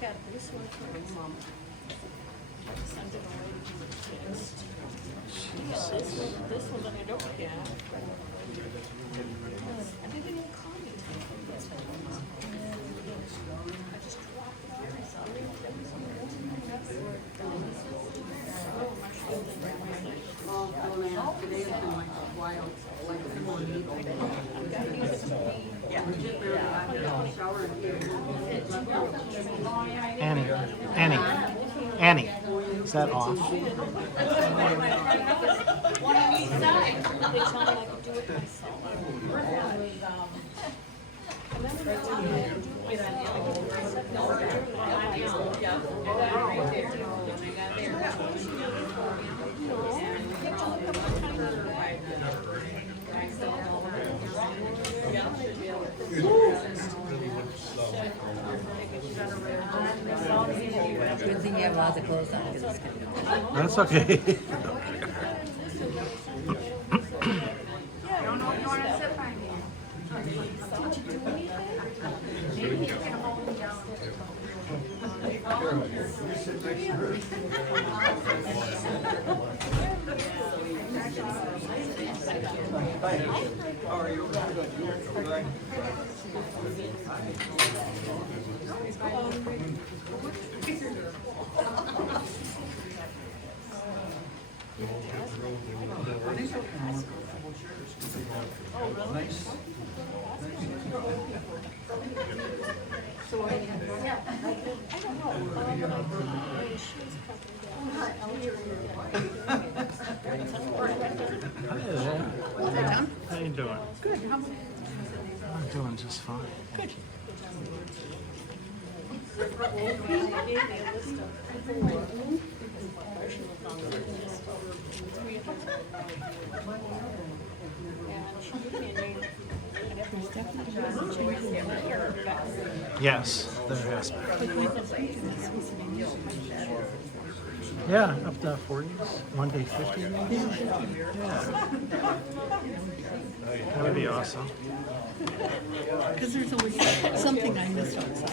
had this one from my mom. Sent it away to the kids. Yeah, this one that I don't have. I didn't even call me. I just dropped it off. I saw it. Oh, man, today has been like wild, like a more needle. Yeah. Just barely got here, I'll shower and get Annie, is that off? One on each side. They tell me I could do it myself. And then they tell me I could do it Good thing you have lots of clothes on because it's gonna That's okay. I don't know if you want to sit by me. How are you? Nice. How you doing? Good, how about? I'm doing just fine. Good. Yes, there has been. Yeah, up to 40s. One day 50. Maybe? Yeah. That would be awesome. Because there's always something I miss outside.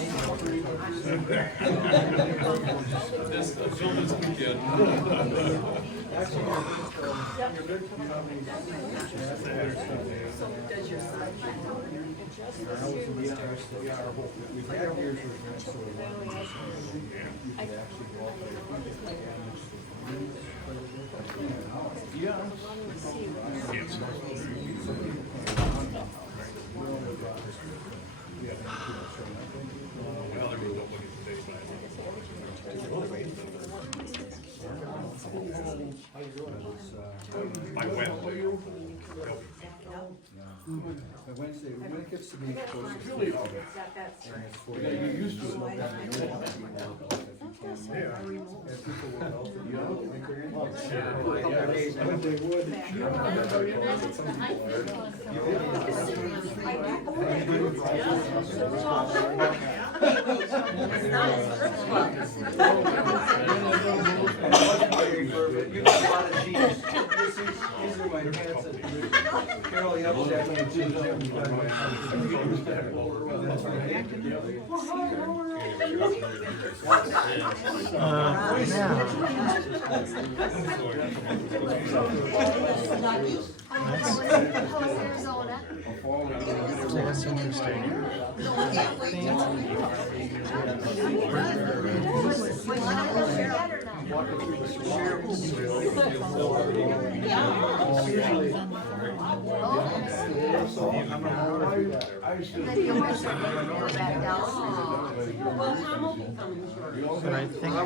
Wednesday, when it gets to be closer to the and it's 40. You get used to it. As people will help you, think they're in. But they would. Some You got a lot of sheets. These are my pants. Carol yells at me and says, That's interesting. But I think I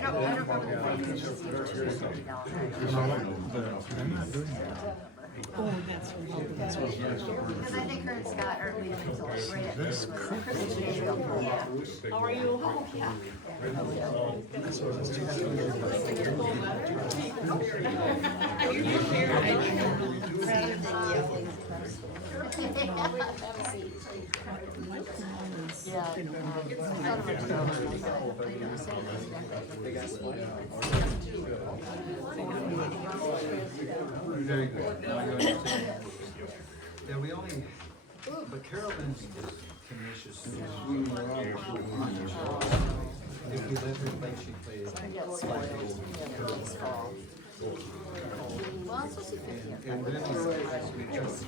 don't they're not doing that. Oh, that's right. Because I think her and Scott are leaving until right at This Christmas Day. How are you? Oh, yeah. Very good. Yeah, we only But Carolyn's tenacious. If we let her play, she plays. Well, it's supposed to be 50. And then we just.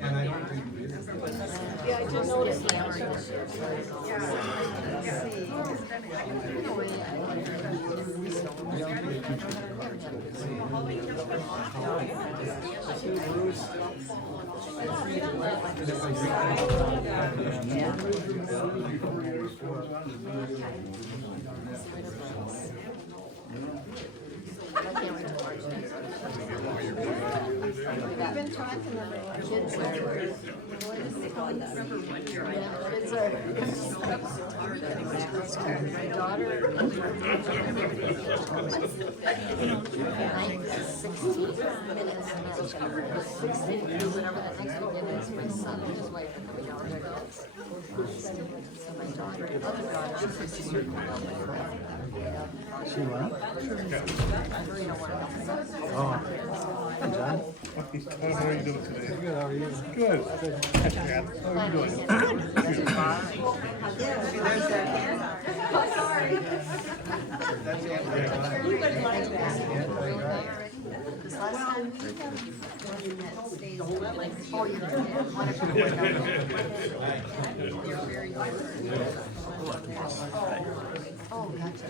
And I don't think we did. Yeah, I did notice that. We've been talking about kids. Kids are. My daughter. 16 minutes and that's 16 minutes, whatever that next weekend is, my son and his wife and the younger kids. So my daughter, other daughter, she's She what? Oh. Hey, John. How are you doing today? Good, how are you? Good. How are you doing? This last time we had oh, you did, oh, gotcha.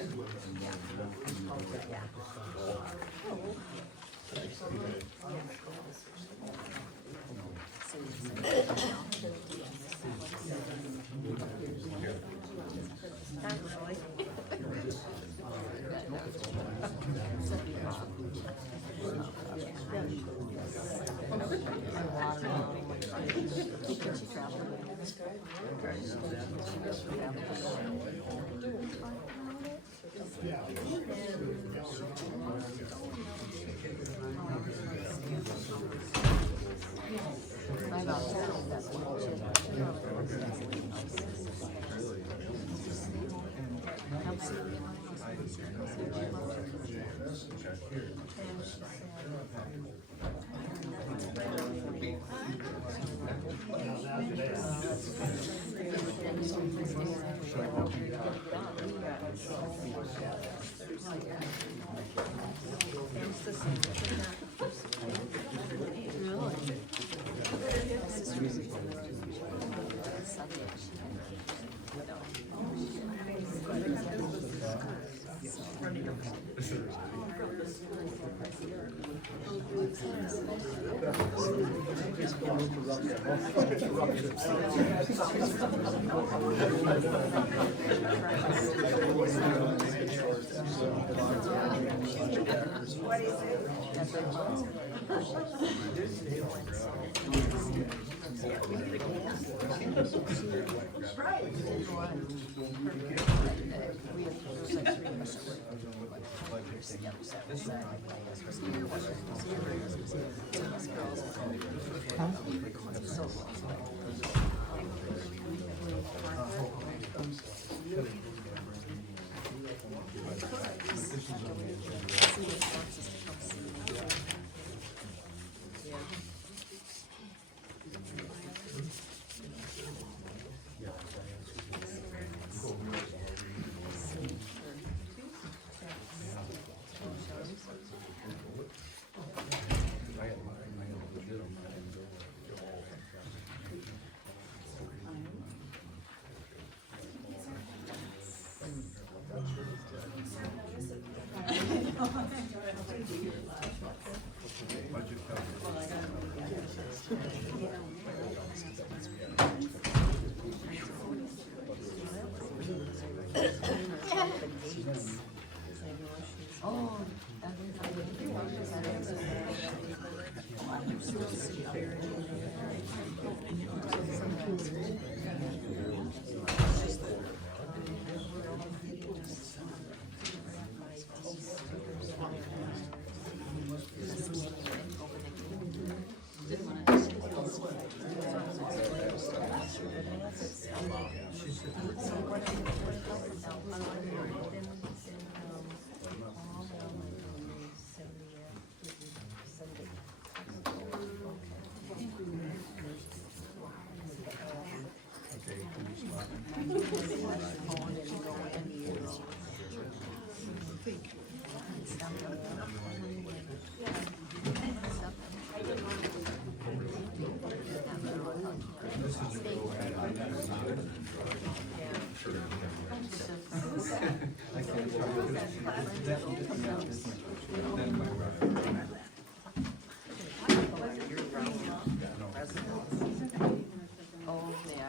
Oh, yeah.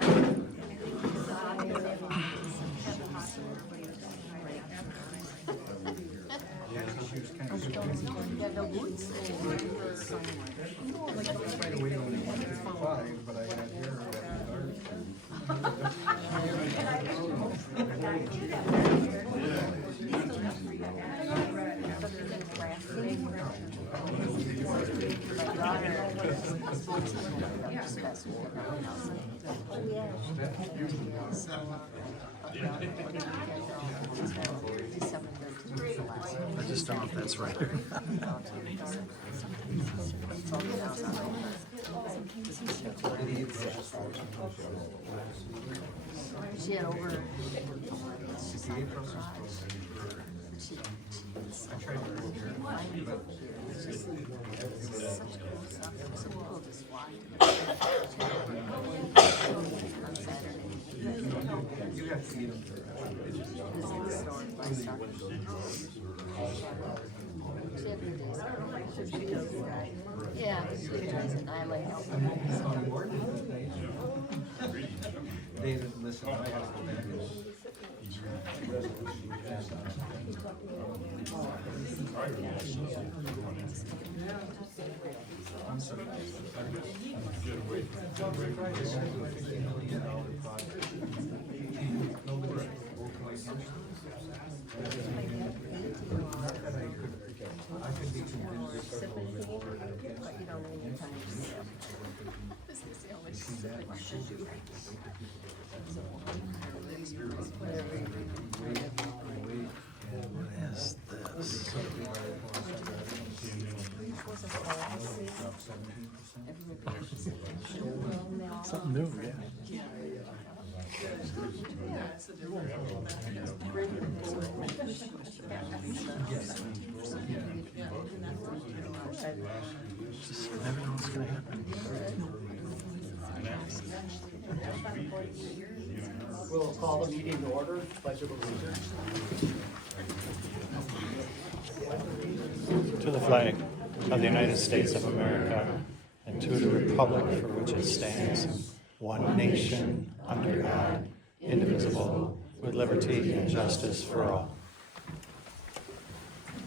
Yeah, no boots. Right away when he wanted 55, but I got here at I just don't know if that's right. She had over. Yeah, she does, and I like helping her. David, listen, I have to go back and I'm sorry. I could be convinced. But you don't know any times. What is this? Something new, yeah. Just never know what's gonna happen. We'll call the meeting to order. Pledge of allegiance. To the flag of the United States of America and to the republic for which it stands, one nation, under God, indivisible, with liberty and justice for all.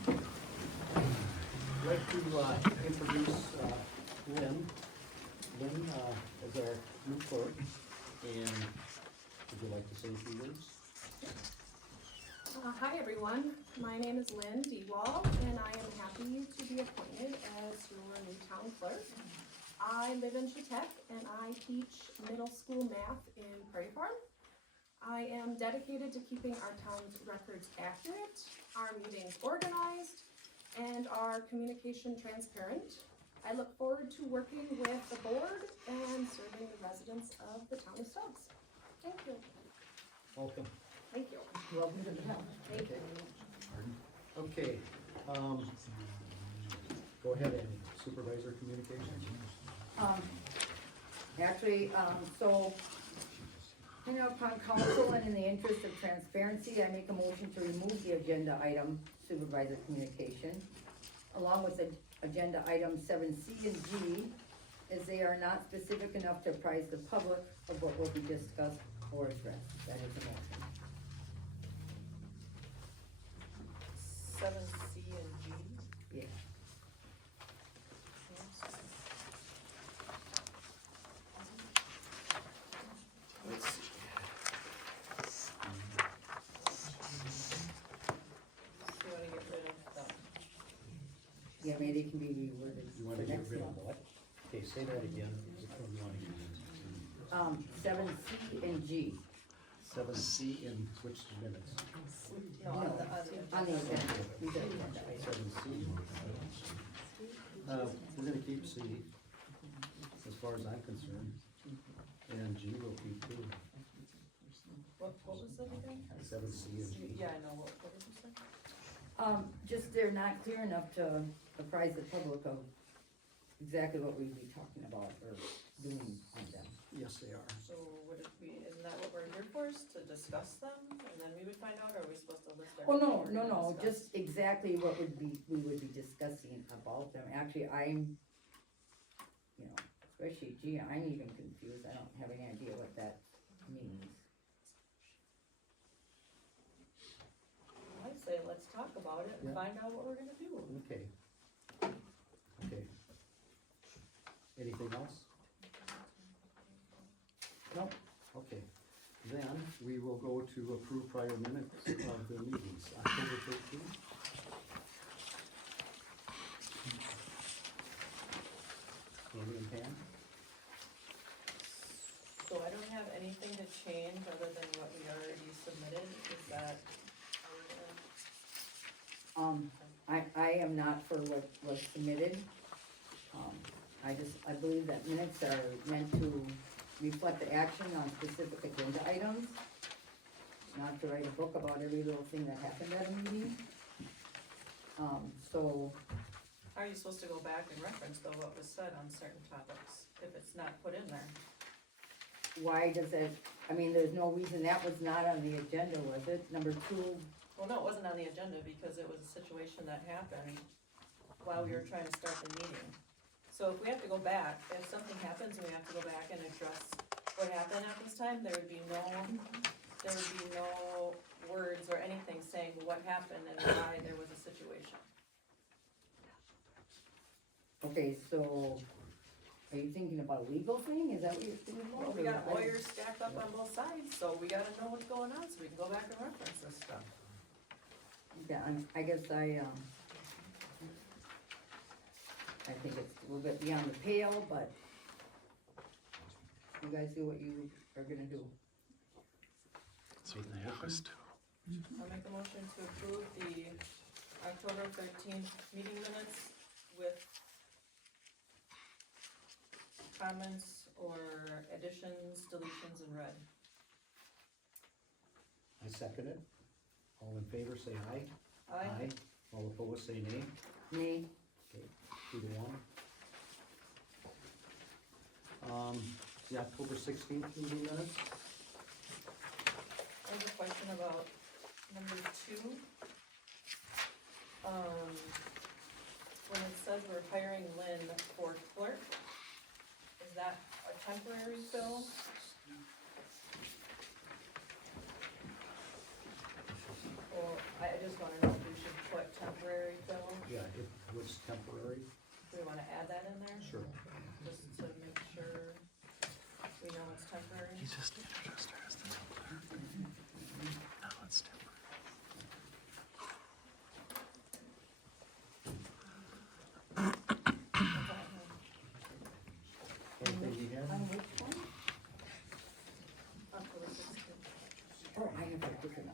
I'd like to introduce Lynn. Lynn is our new clerk, and would you like to say a few words? Hi everyone, my name is Lynn DeWall and I am happy to be appointed as your new town clerk. I live in Chautauqua and I teach middle school math in Prairie Farm. I am dedicated to keeping our town's records accurate, our meetings organized, and our communication transparent. I look forward to working with the board and serving the residents of the town of Stubbs. Thank you. Welcome. Thank you. Welcome to the town. Thank you. Okay, go ahead, Amy. Supervisor communications. So, you know, upon council and in the interest of transparency, I make a motion to remove the agenda item supervisor communication, along with the agenda item 7C and G, as they are not specific enough to apprise the public of what will be discussed or addressed. That is the motion. 7C and G. Yeah. Let's see. So you wanna get rid of that? Yeah, maybe it can be reworded You for want to get next rid of month. what? Okay, say that again. Which one you want to use? 7C and G. 7C in which minutes? No, on the other. On the agenda. We did agenda item. 7C. We're gonna keep C, as far as I'm concerned, and G will keep too. What was that again? 7C and G. Yeah, I know, what did you say? Just they're not clear enough to apprise the public of exactly what we'd be talking about or doing on them. Yes, they are. So would it be, isn't that what we're here for, is to discuss them, and then we would find out, or are we supposed to list Oh, everything no, we're no, gonna no, discuss? just exactly what we would be discussing about them. Actually, I'm, you know, especially, gee, I'm even confused. I don't have any idea what that means. I'd say let's talk about it and Yeah. find out what we're gonna do. Okay. Okay. Anything else? No? Okay. Then we will go to approve prior minutes of the meetings, October 13th. Andy and Pam? So I don't have anything to change other than what we already submitted, is that, are we gonna? I am not for what was submitted. I believe that minutes are meant to reflect the action on specific agenda items, not to write a book about every little thing that happened at a meeting. So, How are you supposed to go back and reference though what was said on certain topics, if it's not put in there? why does it, I mean, there's no reason, that was not on the agenda, was it? Number two, Well, no, it wasn't on the agenda because it was a situation that happened while we were trying to start the meeting. So if we have to go back, if something happens and we have to go back and address what happened at this time, there would be no words or anything saying what happened and why there was a situation. okay, so, are you thinking about a legal thing? Is that what you're thinking about? Well, we got lawyers stacked up on both sides, so we gotta know what's going on so we can go back and reference this stuff. Yeah, I guess I think it's a little bit beyond the pale, but you guys do what you are gonna do. I'll make a motion to approve the October 13th meeting minutes with comments or additions, deletions in red. I second it. All in favor, say aye. Aye. All opposed, say nay. Me, Okay, 2-1. The October 16th meeting minutes? I have a question about number 2. When it says we're hiring Lynn for clerk, is that a temporary fill? Or, I just wanna know if we should put temporary fill, Yeah, it was temporary. do we wanna add that in there? Sure. Just to make sure we know it's temporary. He just introduced her as the clerk. Now it's temporary. Anything you have? on which one? October 16th. Oh, I have a different,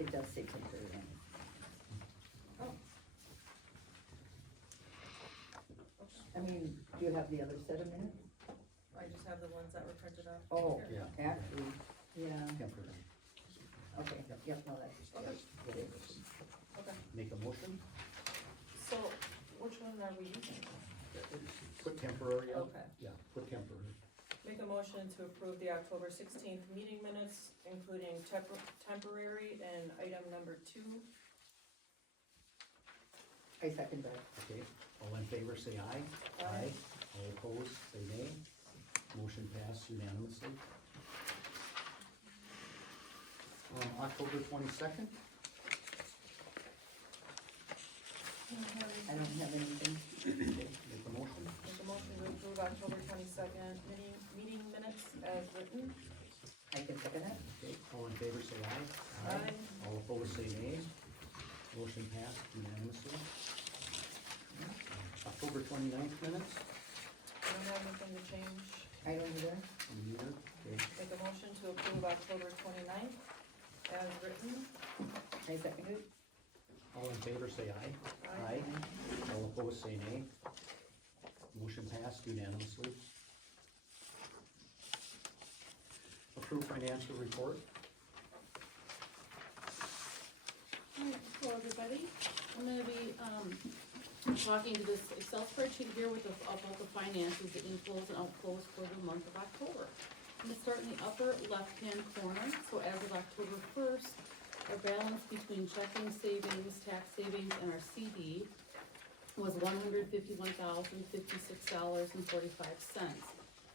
it does say temporary on it. Oh. I mean, do you have the other set of minutes? I just have the ones that were printed off. Oh, here. Yeah. actually, yeah, Temporary. okay, yep, no, that's, Okay. it is. Okay, Make a motion, so which one are we using? put temporary up. Okay. Yeah, put temporary. Make a motion to approve the October 16th meeting minutes, including temporary and item number 2. I second that. Okay, all in favor, say aye. Aye. All opposed, say nay. Motion passed unanimously. October 22nd, I don't have anything. make a motion. Make a motion to approve October 22nd meeting minutes as written. I can second that. Okay, all in favor, say aye. Aye. All opposed, say nay. Motion passed unanimously. October 29th minutes, I don't have anything to change. I don't either. neither. Okay, Make a motion to approve October 29th as written. I second it. all in favor, say aye. Aye. All opposed, say nay. Motion passed unanimously. Approved financial report. Hello, everybody. I'm gonna be, talking to this Excel spreadsheet here with about the finances, the inflows and outflows for the month of October. I'm gonna start in the upper left-hand corner, so as of October first, our balance between checking, savings, tax savings, and our CD was $151,056.45.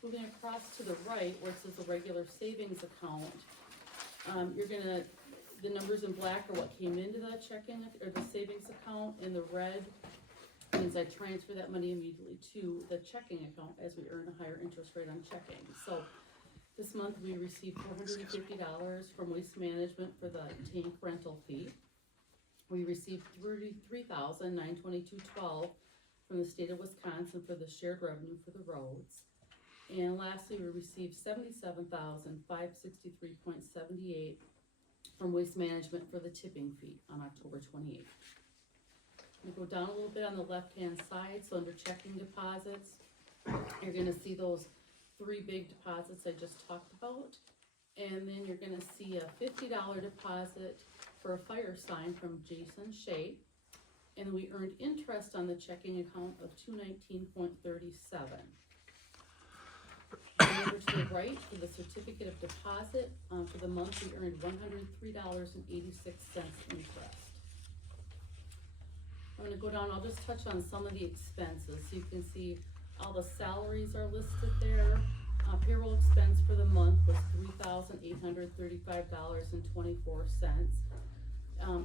Moving across to the right, where it says the regular savings account, the numbers in black are what came into the checking, or the savings account, and the red means I transfer that money immediately to the checking account as we earn a higher interest rate on checking. So this month we received $450 from Waste Management for the tank rental fee. We received $33,922.12 from the state of Wisconsin for the shared revenue for the roads. And lastly, we received $77,563.78 from Waste Management for the tipping fee on October 28th. I'm gonna go down a little bit on the left-hand side, so under checking deposits, you're gonna see those three big deposits I just talked about. And then you're gonna see a $50 deposit for a fire sign from Jason Shea. And we earned interest on the checking account of $219.37. Over to the right, for the certificate of deposit, for the month, we earned $103.86 interest. I'm gonna go down, I'll just touch on some of the expenses, so you can see all the salaries are listed there. Payroll expense for the month was $3,835.24.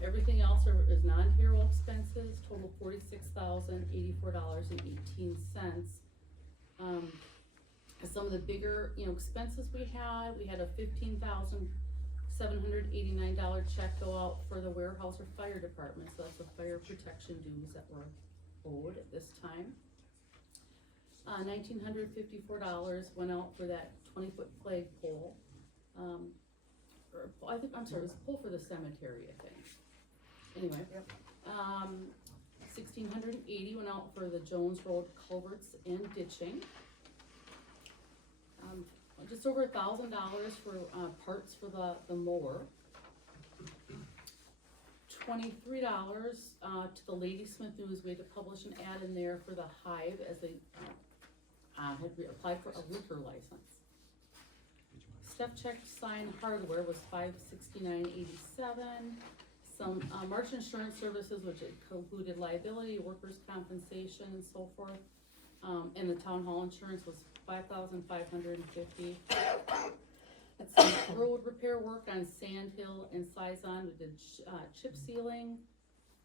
Everything else is non-payroll expenses, total $46,084.18. Some of the bigger, expenses we had a $15,789 check go out for the warehouse or fire department, so that's the fire protection dues that were owed at this time. $1,954 went out for that 20-foot flagpole. It was a pole for the cemetery, I think. Anyway, $1,680 went out for the Jones Road culverts and ditching. Just over $1,000 for parts for the mower. $23 to the Ladysmith News. We had to publish an ad in there for the Hive as they had applied for a liquor license. Step check sign hardware was $569.87. Some March insurance services, which included liability, workers' compensation, and so forth. And the town hall insurance was $5,550. That's some road repair work on Sand Hill and Sison. We did chip sealing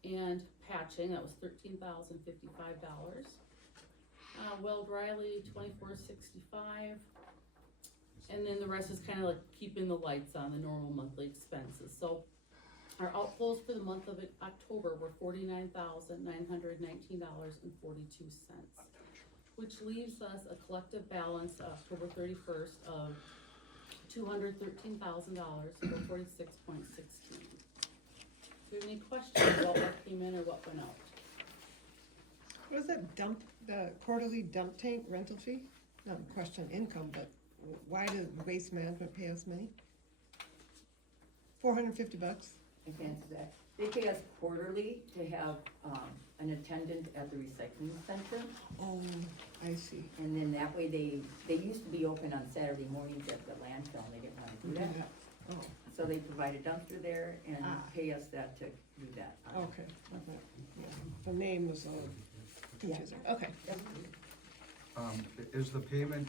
and patching. That was $13,055. Weld Riley, $24.65. And then the rest is kind of like keeping the lights on, the normal monthly expenses. So our outflows for the month of October were $49,919.42, which leaves us a collective balance of October 31st of $213,000 or 46.16. Do you have any questions about what came in or what went out? What is that the quarterly dump tank rental fee? Not a question income, but why did Waste Management pay us money? $450? I can answer that. They pay us quarterly to have an attendant at the recycling center. Oh, I see. And then that way they used to be open on Saturday mornings at the landfill, and they didn't wanna do that. Oh, So they provide a dumpster there and pay us that to do that. okay. Yeah. The name was a little confusing. Okay. Is the payment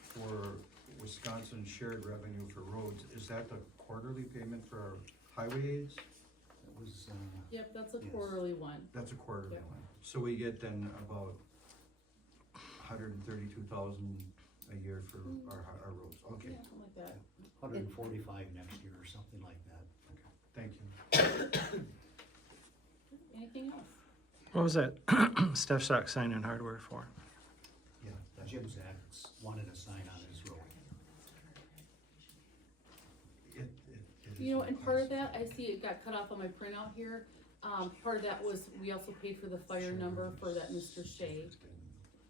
for Wisconsin shared revenue for roads, is that the quarterly payment for our highway aids? That was, Yep, that's a Yes. quarterly one. That's a quarterly Yep. one. So we get then about 132,000 a year for our roads. Okay, Yeah, something like that. 145 next year or something like that. thank you. Anything else? What was that Steph Shock sign and hardware for? Yeah, Jim Zacks wanted a sign on his road. It You know, is and part of nice. that, I see it got cut off on my printout here. Part of that was, we also paid for the fire number for that Mr. Shea.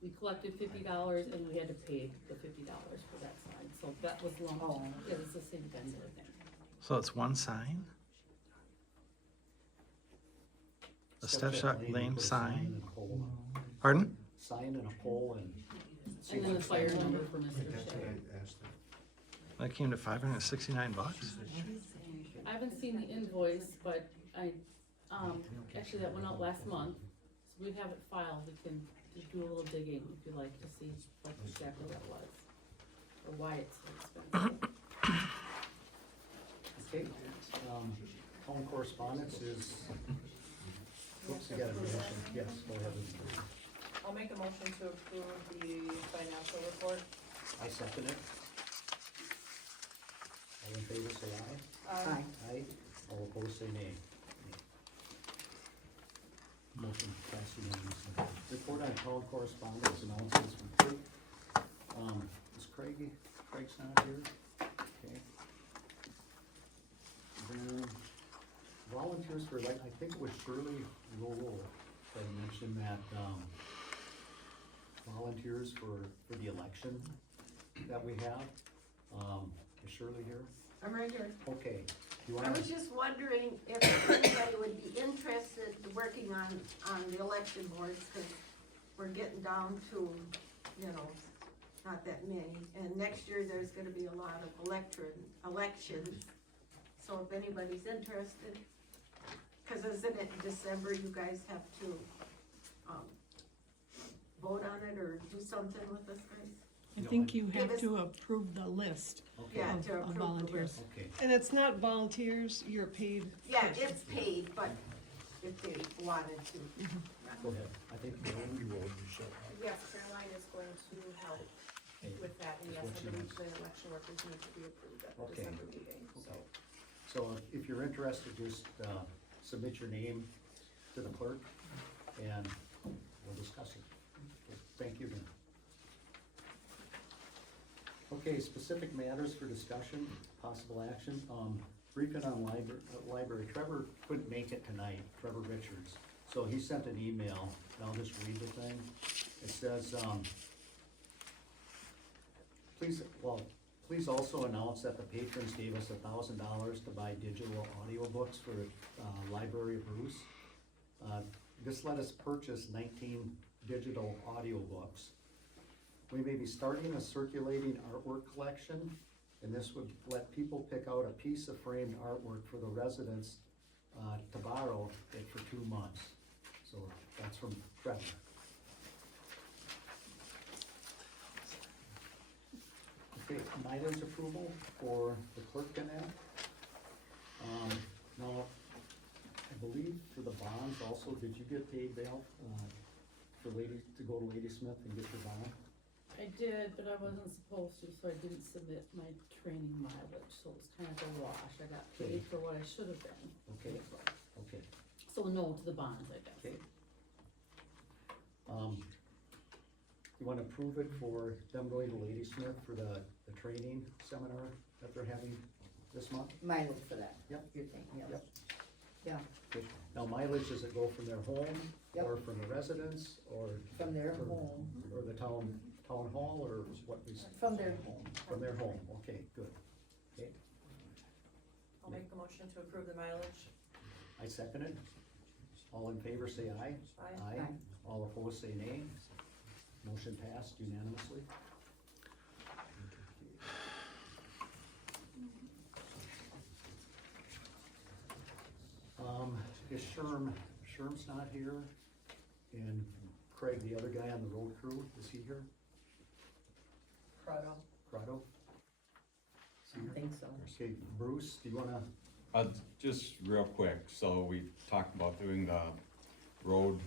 We collected $50 and we had to pay the $50 for that sign, so that was lumped. Yeah, it's the same vendor, I think. So it's one sign? The Step Shot you Lane put a sign. and a pole. Pardon? Sign and a pole and. And then the fire number for Mr. That's what Shea. I asked her. That came to $569. I haven't seen the invoice, but I, actually that went out last month, so we have it filed, we can just do a little digging if you'd like to see what exactly that was, or why it's so expensive. Okay, town correspondence is, oops, you got a motion, yes, go ahead. I'll make a motion to approve the financial report. I second it. All in favor, say aye. Aye. Aye, all opposed, say nay. Motion passed unanimously. Report on town correspondence announcements from clerk. Is Craig's not here? Okay. Then volunteers for, like, I think it was Shirley Lowell that mentioned that, volunteers for the election that we have. Is Shirley here? I'm right here. Okay. You I wanna, was just wondering if anybody would be interested in working on the election boards, cause we're getting down to, you know, not that many. And next year, there's gonna be a lot of elections. So if anybody's interested, cause isn't it December, you guys have to, vote on it or do something with us, guys? I think you Give have us- to approve the list okay, Yeah, of to approve the volunteers. list. okay. And it's not volunteers, you're paid. Yeah, it's paid, but if they wanted to. Go ahead. I think Yes, Caroline is going to help with that, and yes, What I she believe wants. the election workers need to be approved at the Okay. December meeting, so. So if you're interested, just, submit your name to the clerk and we'll discuss it. Okay, thank you then. Okay, specific matters for discussion, possible action, briefing on library, Trevor couldn't make it tonight, Trevor Richards. So he sent an email, and I'll just read the thing. It says, please also announce that the patrons gave us $1,000 to buy digital audiobooks for, Library of Bruce. This let us purchase 19 digital audiobooks. We may be starting a circulating artwork collection, and this would let people pick out a piece of framed artwork for the residents, to borrow it for 2 months. So that's from Trevor. Okay, mileage approval for the clerk and that. Now, I believe for the bonds also, did you get paid, Val, for to go to Ladysmith and get your bond? I did, but I wasn't supposed to, so I didn't submit my training mileage, so it was kind of a wash, I got paid for what I should have been. Okay. paid for. Okay, So no to the bonds, I guess. okay. You wanna approve it for them going to Ladysmith for the training seminar that they're having this month? Mileage for that. Yep. You're saying, yes. Yep. Yeah, Okay. Now mileage, does it go from their home, Yep. or from the residence, or? from their or- home, Or the town hall, or what we? from their home. From their home, okay, good. Okay, I'll make a motion to approve the mileage. I second it. All in favor, say aye. Aye. Aye. All opposed, say nay. Motion passed unanimously. Is Sherm's not here, and Craig, the other guy on the road crew, is he here? Prado. Grotto? I think so. Okay, Bruce, do you wanna, Just real quick, so we talked about doing the road,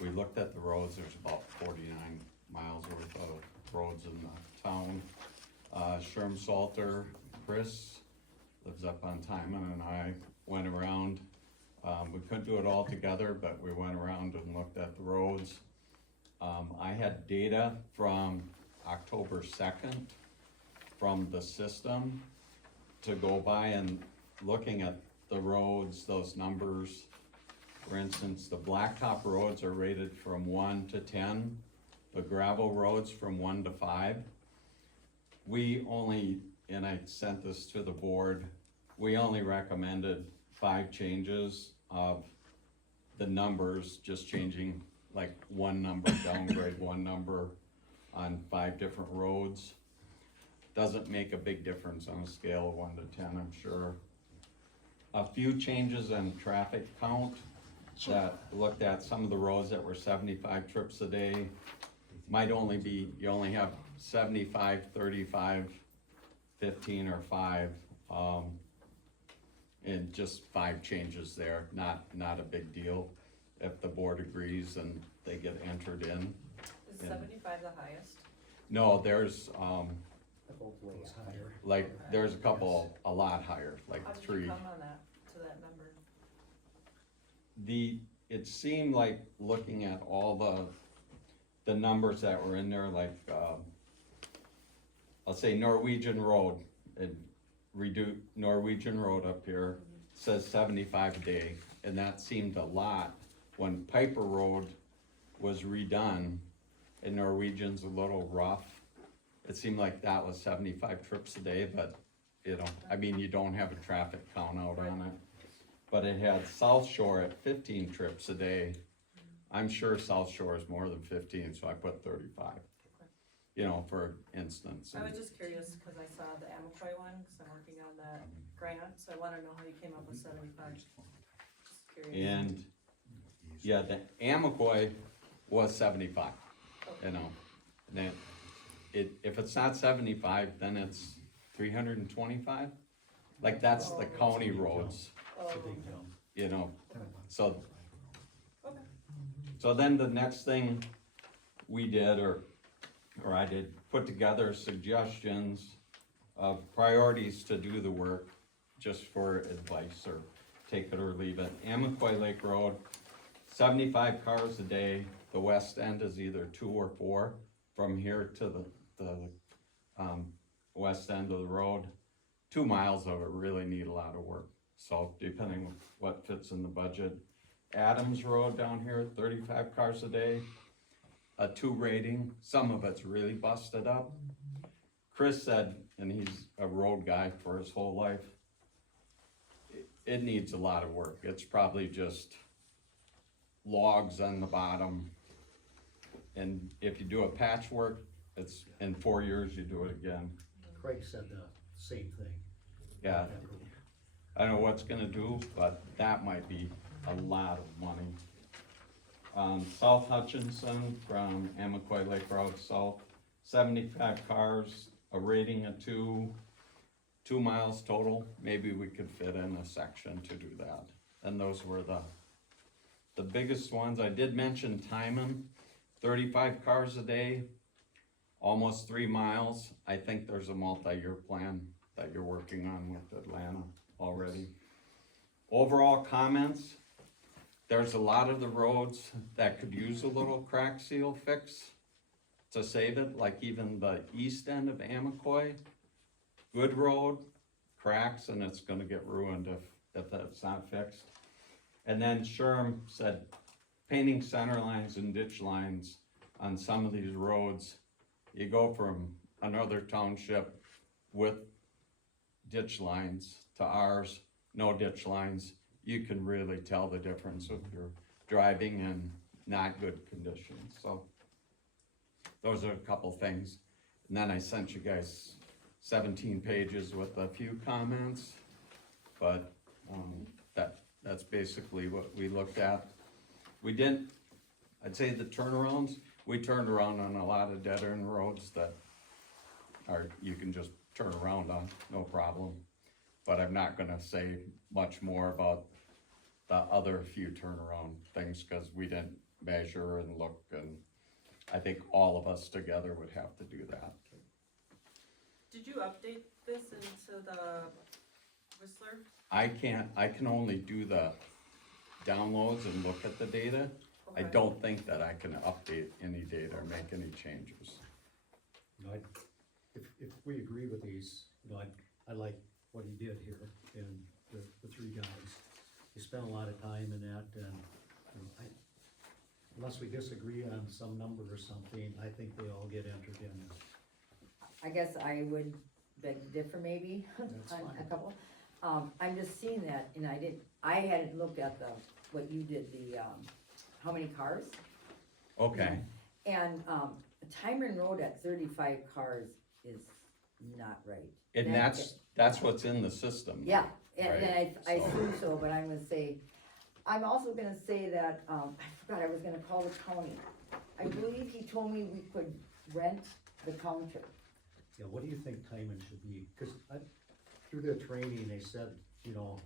we looked at the roads, there's about 49 miles worth of roads in the town. Sherm Salter, Chris, lives up on Timon, and I went around, we couldn't do it all together, but we went around and looked at the roads. I had data from October 2nd from the system to go by and looking at the roads, those numbers. For instance, the blacktop roads are rated from 1 to 10, the gravel roads from 1 to 5. We only, and I sent this to the board, we only recommended 5 changes of the numbers, just changing like one number, downgrade one number on 5 different roads. Doesn't make a big difference on a scale of 1 to 10, I'm sure. A few changes in traffic count that looked at some of the roads that were 75 trips a day. Might only be, you only have 75, 35, 15 or 5. And just 5 changes there, not a big deal. If the board agrees and they get entered in. Is 75 the highest? No, there's, Goes higher. like, there's a couple, a lot higher, like How did 3. you come on that, to that number? It seemed like looking at all the numbers that were in there, like, I'll say Norwegian Road, and Norwegian Road up here says 75 a day, and that seemed a lot. When Piper Road was redone, and Norwegian's a little rough, it seemed like that was 75 trips a day, but, you know, I mean, you don't have a traffic count out on it. But it had South Shore at 15 trips a day. I'm sure South Shore is more than 15, so I put 35. You know, for instance. I was just curious, cause I saw the Amicoy one, cause I'm working on that grant, so I wanna know how you came up with 75. Just curious. And, yeah, the Amicoy was 75, you know. And then, if it's not 75, then it's 325? Like, that's the county roads, Oh, you know, so. okay. So then the next thing we did, or I did, put together suggestions of priorities to do the work, just for advice, or take it or leave it. Amicoy Lake Road, 75 cars a day. The west end is either 2 or 4 from here to the west end of the road. 2 miles of it really need a lot of work. So depending on what fits in the budget. Adams Road down here, 35 cars a day, a 2 rating. Some of it's really busted up. Chris said, and he's a road guy for his whole life, it needs a lot of work. It's probably just logs on the bottom. And if you do a patchwork, it's in 4 years you do it again. Craig said the same thing. Yeah, I don't know what's gonna do, but that might be a lot of money. South Hutchinson from Amicoy Lake Road South, 75 cars, a rating of 2 miles total. Maybe we could fit in a section to do that. And those were the biggest ones. I did mention Timon, 35 cars a day, almost 3 miles. I think there's a multi-year plan that you're working on with Atlanta already. Overall comments, there's a lot of the roads that could use a little crack seal fix to save it, like even the east end of Amicoy. Good road, cracks, and it's gonna get ruined if that's not fixed. And then Sherm said, painting center lines and ditch lines on some of these roads. You go from another township with ditch lines to ours, no ditch lines. You can really tell the difference if you're driving in not good conditions. So those are a couple things. And then I sent you guys 17 pages with a few comments, but that's basically what we looked at. We didn't, I'd say the turnarounds, we turned around on a lot of dead end roads that you can just turn around on, no problem. But I'm not gonna say much more about the other few turnaround things, cause we didn't measure and look, and I think all of us together would have to do that. Did you update this into the Whistler? I can only do the downloads and look at the data. I Okay. don't think that I can update any data or make any changes. You know, if we agree with these, you know, I like what he did here, and the 3 guys. He spent a lot of time in that, and, you know, unless we disagree on some number or something, I think they all get entered in. I guess I would beg to differ maybe That's on fine. a couple. I'm just seeing that, and I hadn't looked at what you did, the, how many cars? Okay, And, Timon Road at 35 cars is not right. and that's what's in the system. Yeah, and Right, I so- assume so, but I'm gonna say, I'm also gonna say that, I forgot, I was gonna call the county. I believe he told me we could rent the counter. Yeah, what do you think timing should be? Cause through their training, they said, you know,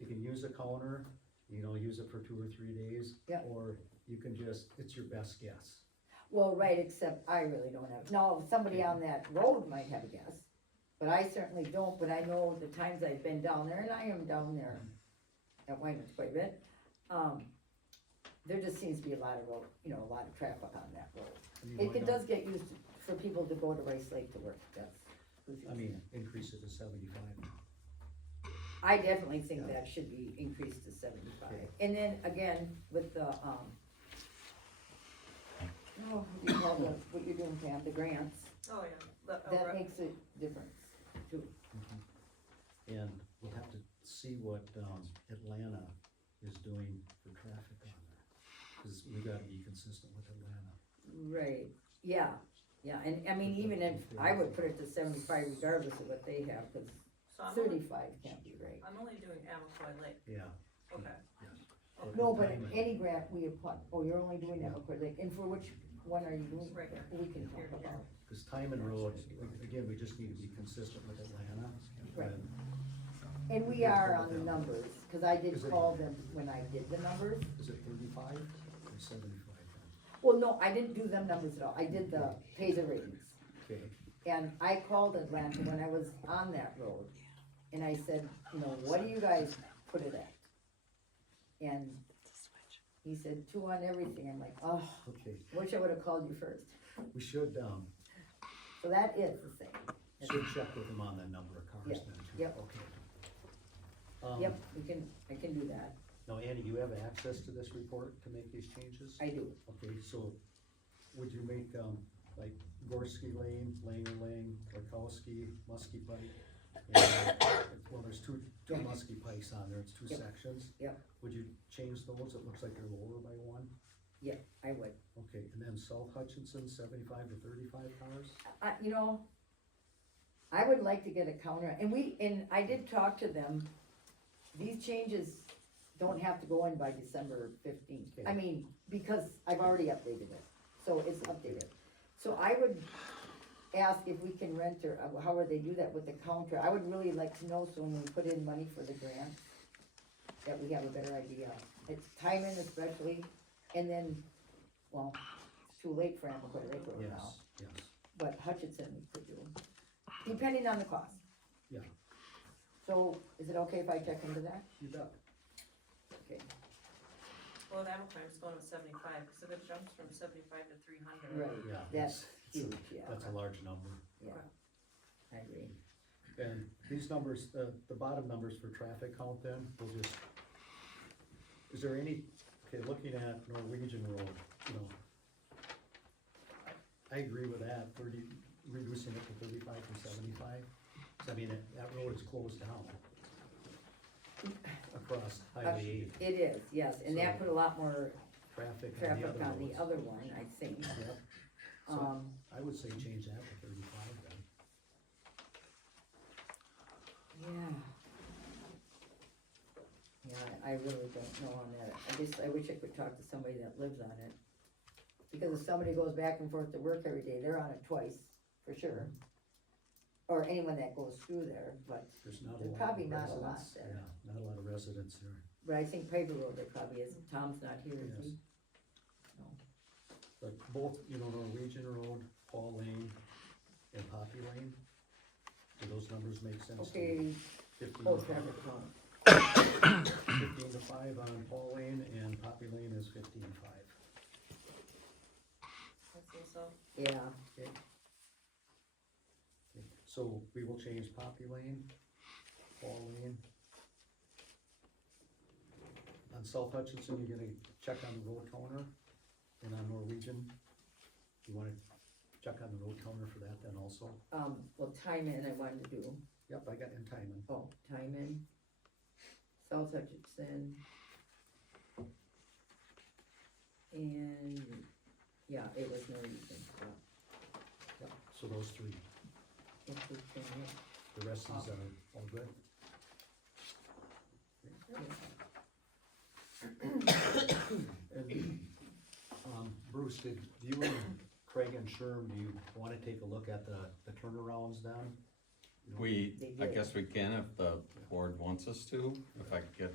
you can use a counter, you know, use it for 2 or 3 days. Yeah. Or you can just, it's your best guess. Well, right, except I really don't have, no, somebody on that road might have a guess, but I certainly don't, but I know the times I've been down there, and I am down there at Wyman's quite a bit. There just seems to be a lot of road, you know, a lot of traffic on that road. I mean, why It not? does get used for people to go to Rice Lake to work, that's. I mean, increase it to 75. I definitely think that should be increased to 75. And then again, with the, what do you call the, what you're doing, Pam, the grants, Oh, yeah. that makes a difference too. And we'll have to see what, Atlanta is doing for traffic on there. Cause we gotta be consistent with Atlanta. Right, yeah, and I mean, even if, I would put it to 75 regardless of what they have, cause So I'm only, 35 can't be right. I'm only doing Amacoy Lake, Yeah. okay. Yes. No, but any grant we apply, oh, you're only doing that, okay, like, and for which one are you doing? Right here. We can Here, talk here. about. Cause Timon Road, again, we just need to be consistent with Atlanta. Right. And And we are on the numbers, cause I did Is it- call them when I did the numbers. Is it 35 or 75? Well, no, I didn't do them numbers at all, I did the pay the ratings. Okay, And I called Atlanta when I was on that road, and I said, you know, what do you guys put it at? And he said 2 on everything, I'm like, oh, okay. wish I would've called you first. We should, So that is the same. should check with them on the number of cars Yeah, then too. yep. Okay. Yep, I can do that, Now, Andy, you have access to this report to make these changes? I do. Okay, so would you make, like Gorski Lane, Langer Lane, Larkowski, Muskie Pike? And, well, there's two Muskie Pikes on there, it's 2 Yep. sections. Yep. Would you change those? It looks like they're lower by 1. Yeah, I would. Okay, and then South Hutchinson, 75 to 35 cars? You know, I would like to get a counter, and I did talk to them, these changes don't have to go in by December 15th. I Okay. mean, because I've already updated it, so it's updated. So I would ask if we can rent, or however they do that with the counter, I would really like to know, so when we put in money for the grant, that we have a better idea. It's timing especially, and then, well, it's too late for Amacoy Lake Road now. Yes, yes, But Hutchinson we could do, depending on the cost. yeah, So, is it okay if I check into that? you bet. Okay, Well, with Amacoy, I'm just going with 75, because if it jumps from 75 to 300. right, Yeah, that's it's- huge, yeah, That's a large number. yeah, I agree. And these numbers, the bottom numbers for traffic count then, we'll just, is there any, okay, looking at Norwegian Road, you know, I agree with that, reducing it to 35 from 75. 'Cause I mean, that road is closed down across Highway 8, It is, yes, and that put a lot more traffic on the traffic other on the roads. other one, I think. Yep, so I would say change that to 35 then. Yeah. Yeah, I really don't know on that, I wish I could talk to somebody that lives on it. Because if somebody goes back and forth to work every day, they're on it twice, for sure. Or anyone that goes through there, but There's not a There's lot probably of not a lot residents. there. Yeah, not a lot of residents there. But I think Piper Road, there probably is, Tom's not here, is he? Yes. No. But both, you know, Norwegian Road, Paul Lane, and Poppy Lane, do those numbers make sense to you? Okay, 15 oh, to traffic 5 count, 15 to 5 on Paul Lane, and Poppy Lane is 15 to 5. I think so. yeah, Okay. Okay, so we will change Poppy Lane, Paul Lane. On South Hutchinson, you're gonna check on the road counter, and on Norwegian, you wanna check on the road counter for that then also? well, time in, I wanted to do, Yep, I got in timing. oh, time in, South Hutchinson, And, yeah, it was no reason, So those three, if we can, the rest is, all good? And, Bruce, did you and Craig and Sherm, do you wanna take a look at the turnarounds then? You know, I guess we can if the board wants us to, if I could get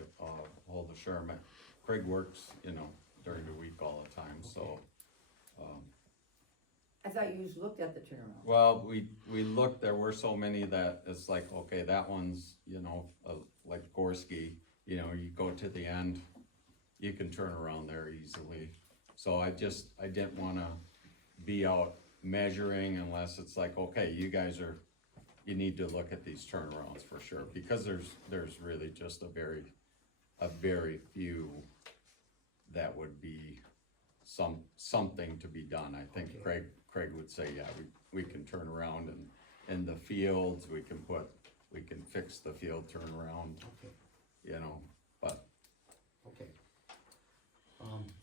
hold of Sherman. Craig works, during the week all the time, so. I thought you just looked at the turnaround. Well, we looked, there were so many that it's like, okay, that one's, like Gorski, you go to the end, you can turn around there easily. So I didn't wanna be out measuring unless it's like, okay, you need to look at these turnarounds for sure, because there's really just a very few that would be something to be done. I think Okay. Craig would say, yeah, we can turn around and in the fields, we can fix the field turnaround, Okay, but okay.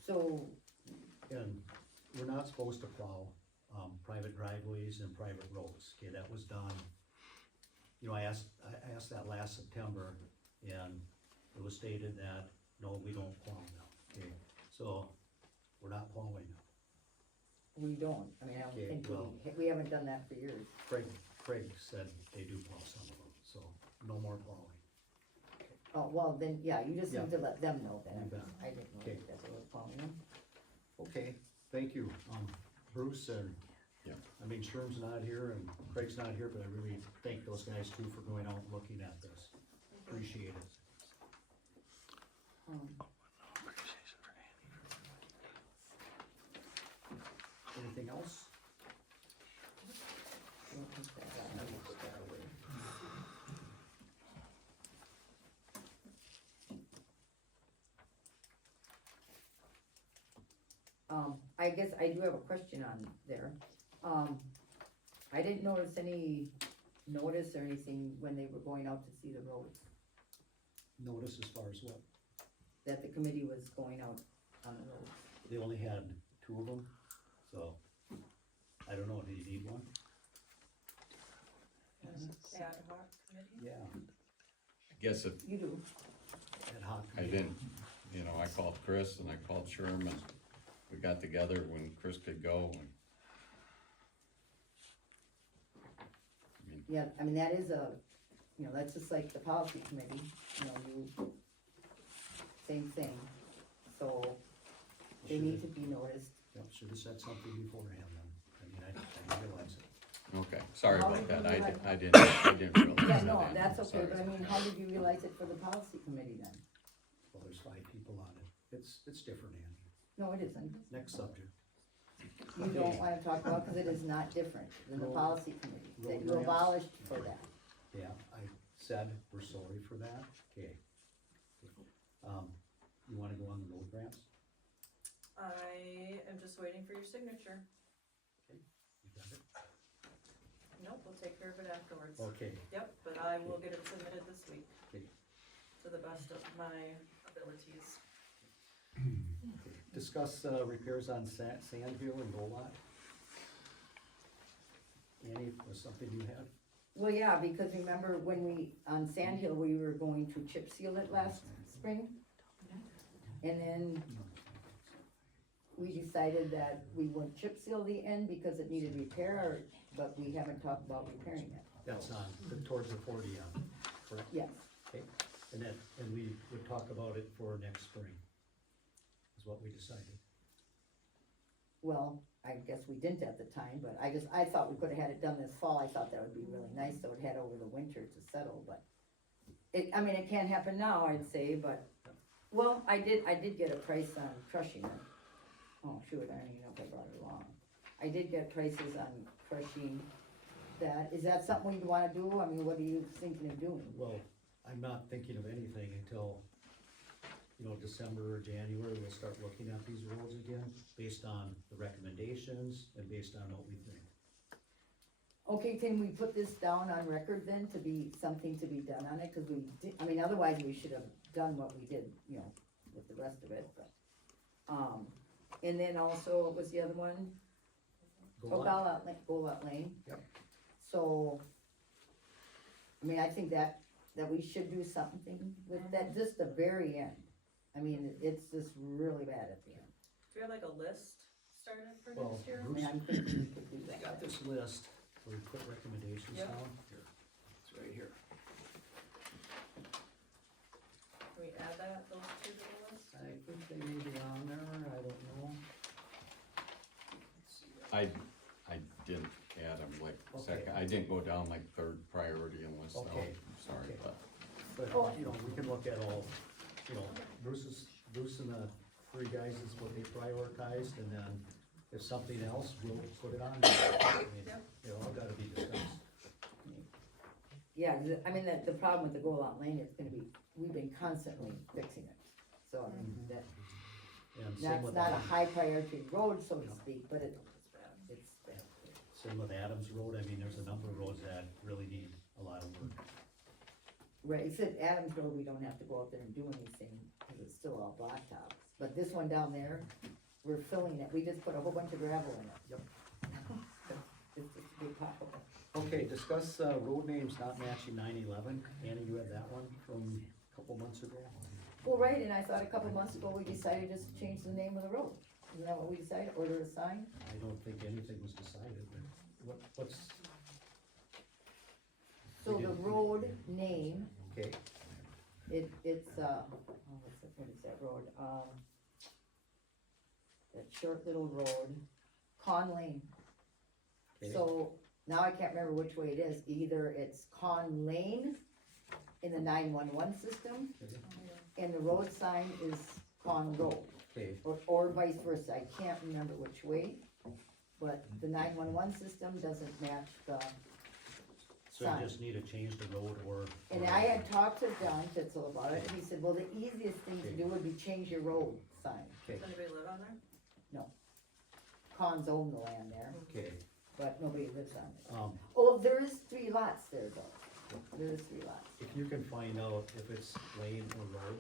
So, And we're not supposed to plow, private driveways and private roads, okay, that was done. I asked that last September, and it was stated that, no, we don't plow now, okay? So, we're not plowing now. we don't, I mean, I don't Okay, think well- we haven't done that for years. Craig said they do plow some of them, so no more plowing. Oh, well, then, yeah, you just Yeah. need to let them know then, You bet. I didn't know Okay. that they were calling them. Okay, thank you, Bruce, and, Yeah. Sherm's not here and Craig's not here, but I really thank those guys too for going out and looking at this. Appreciate it. Um, Anything else? don't think that got me that way. I guess I do have a question on there. I didn't notice any notice or anything when they were going out to see the roads, Notice as far as what? that the committee was going out on the roads. They only had 2 of them, so, I don't know, do you need one? Ad hoc committee? Yeah. I guess if You do. Ad hoc. I didn't, I called Chris and I called Sherman, and we got together when Chris could go, and Yeah, I mean, that is that's just like the policy committee, same thing. So they need to be noticed. Yep, should've said something beforehand then, I didn't realize it. okay, sorry How about did that, you I didn't realize Yeah, that. no, Ann. that's okay, Sorry. but I mean, how did you realize it for the policy committee then? Well, there's 5 people on it, it's different, Andy. No, it isn't. Next subject. You don't wanna talk about, cause it is not different than the Road- policy committee, that road you ramps. abolished for that. Yeah, I said we're sorry for that, okay. You wanna go on the road ramps? I am just waiting for your signature. You got it? Nope, we'll take care of it afterwards. Okay, Yep, but I will get it submitted this week. Okay. To the best of my abilities. discuss, repairs on Sandhill and Golot. Annie, was something you had? Well, yeah, because remember when on Sand Hill, we were going to chip seal it last spring? And then we decided that we would chip seal the end because it needed repair, but we haven't talked about repairing it. That's on, towards the 40, correct? Yes, Okay, and we would talk about it for next spring, is what we decided. well, I guess we didn't at the time, but I thought we could've had it done this fall, I thought that would be really nice, so it had over the winter to settle, but it can't happen now, I'd say, but, well, I did get a price on crushing it. Oh, shoot, I don't even know if I brought it along. I did get prices on crushing that, is that something we'd wanna do? I mean, what are you thinking of doing? Well, I'm not thinking of anything until, December or January, we'll start looking at these roads again, based on the recommendations and based on what we think. Okay, can we put this down on record then, to be, something to be done on it, cause we did, otherwise we should have done what we did, with the rest of it, but, And then also, what was the other one? Go on. Golot Lane. Yep. So, I mean, I think that we should do something with that, just the very end. I mean, it's just really bad at the end. Do we have like a list started for Well, next year? I mean, I'm thinking we could do I that. got this list, where we put recommendations Yep. down. Here, it's right here. Can we add those two to the list? I think they may be on there, I don't know. Let's see. I didn't add them like second, I didn't go down like third priority unless, no, Okay. I'm sorry, Okay. but. But, you know, we can look at all, you know, Bruce and the three guys is what they prioritized, and then if something else, we'll put it on there. I mean, they all gotta be discussed. Yeah, 'cause I mean, the problem with the Golot Lane is gonna be, we've been constantly fixing it. So, I mean, And same that's with, not a high priority road, so to speak, but it's bad. same with Adams Road, I mean, there's a number of roads that really need a lot of work. Right, except Adams Road, we don't have to go out there and do anything, cause it's still all blacktops. But this one down there, we're filling it, we just put a whole bunch of gravel in it. Yep. It's just a big pop of it. Okay, discuss, road names not matching 9/11. Annie, you had that one from a couple months ago? Well, right, and I thought a couple months ago, we decided just to change the name of the road. Isn't that what we decided, order a sign? I don't think anything was decided, but what's, So We the did- road name, okay, it's, what is that road, that short little road, Con Lane. okay, So now I can't remember which way it is, either it's Con Lane in the 911 system, okay, and the road sign is Con Road, okay, or vice versa, I can't remember which way. But the 911 system doesn't match the so you sign. just need to change the road or. And I had talked to John Fitzel about it, and he said, well, the easiest thing to do would be change your road sign. Okay, Does anybody live on there? Cons own the land there, okay, but nobody lives on it. um, Oh, there is 3 lots there though, there is 3 lots. if you can find out if it's lane or road,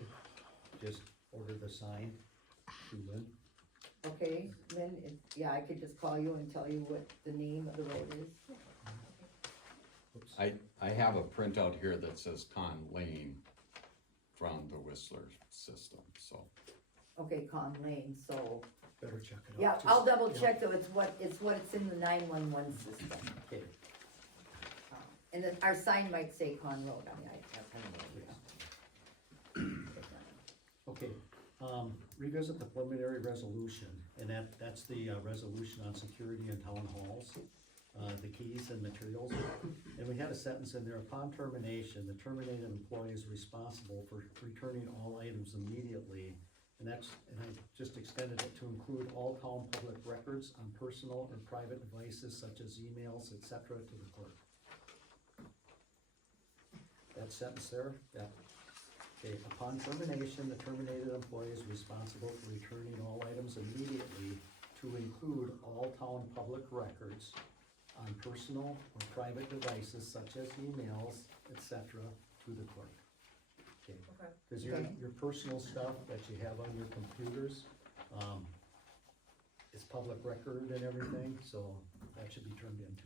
just order the sign to Lynn. Okay, then, yeah, I could just call you and tell you what the name of the road is. Oops. I have a printout here that says Con Lane from the Whistler system, so. Okay, Con Lane, so, Better check it out. yeah, Just- I'll double yeah, check though, it's what's in the 911 system. Okay, And then our sign might say Con Road, I mean, I kind of. okay, revisit the preliminary resolution, and that's the, resolution on security in town halls, the keys and materials. And we had a sentence in there, upon termination, the terminated employee is responsible for returning all items immediately. And I just extended it to include all town public records on personal or private devices such as emails, et cetera, to the clerk. That sentence there, yeah. Okay, upon termination, the terminated employee is responsible for returning all items immediately to include all town public records on personal or private devices such as emails, et cetera, to the clerk. Okay, Okay. cause Okay. your personal stuff that you have on your computers, is public record and everything, so that should be turned into.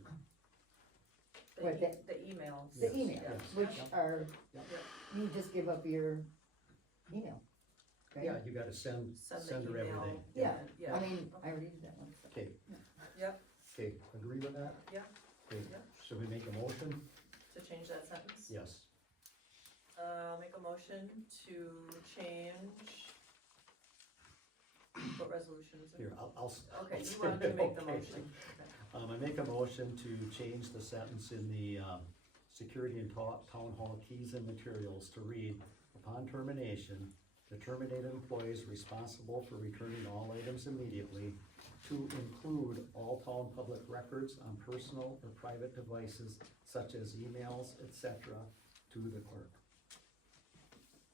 What, The emails. The emails, Yeah. which are, Yep. you just give up your email, right? Yeah, you gotta send Send the her email. everything. Yeah, Yeah. I mean, I already did that one, so. Okay, Yep, okay, agree with that? Yeah. Okay, Yep. should we make a motion? to change that sentence. Yes. I'll make a motion to change. What resolution is it? Here, I'll. Okay, you wanted to make the Okay. motion. I make a motion to change the sentence in the, security and town hall keys and materials to read, upon termination, the terminated employee is responsible for returning all items immediately to include all town public records on personal or private devices such as emails, et cetera, to the clerk.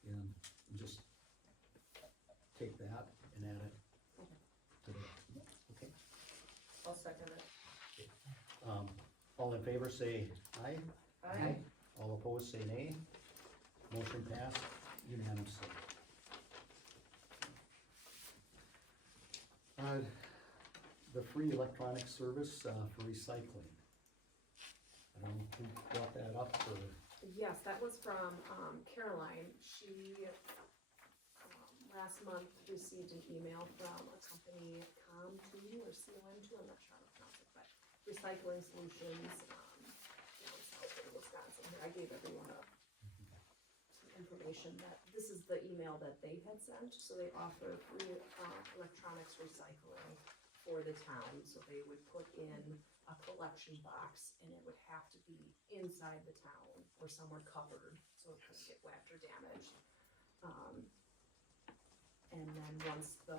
And just take that and add it to the, okay. I'll second it. All in favor say aye. Aye. All opposed say nay. Motion passed unanimously. the free electronic service, for recycling. I don't know who brought that up, or, Yes, that was from Caroline. She last month received an email from a company, Com2 or COM2, I'm not sure how to pronounce it, but Recycling Solutions, down south in Wisconsin. Here, I gave everyone some information that this is the email that they had sent. So they offer free electronics recycling for the town. So they would put in a collection box, and it would have to be inside the town or somewhere covered so it couldn't get whacked or damaged. And then once the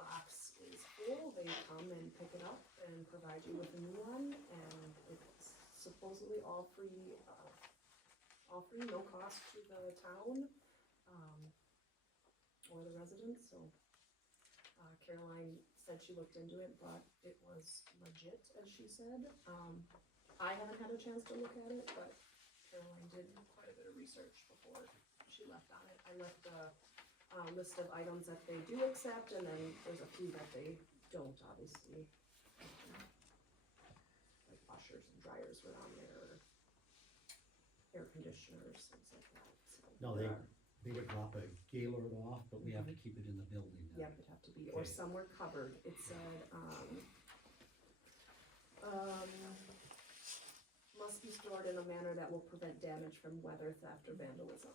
box is full, they come and pick it up and provide you with a new one, and it's supposedly all free, no cost to the town, or the residents, so. Caroline said she looked into it, but it was legit, as she said. I haven't had a chance to look at it, but Caroline did quite a bit of research before she left on it. I left a list of items that they do accept, and then there's a few that they don't, obviously. Like washers and dryers were on there, air conditioners, things like that. So no, they would drop a Gaylord off, but we have to keep it in the building. Yep, it'd have to be, or somewhere covered. It said, must be stored in a manner that will prevent damage from weather, theft, or vandalism.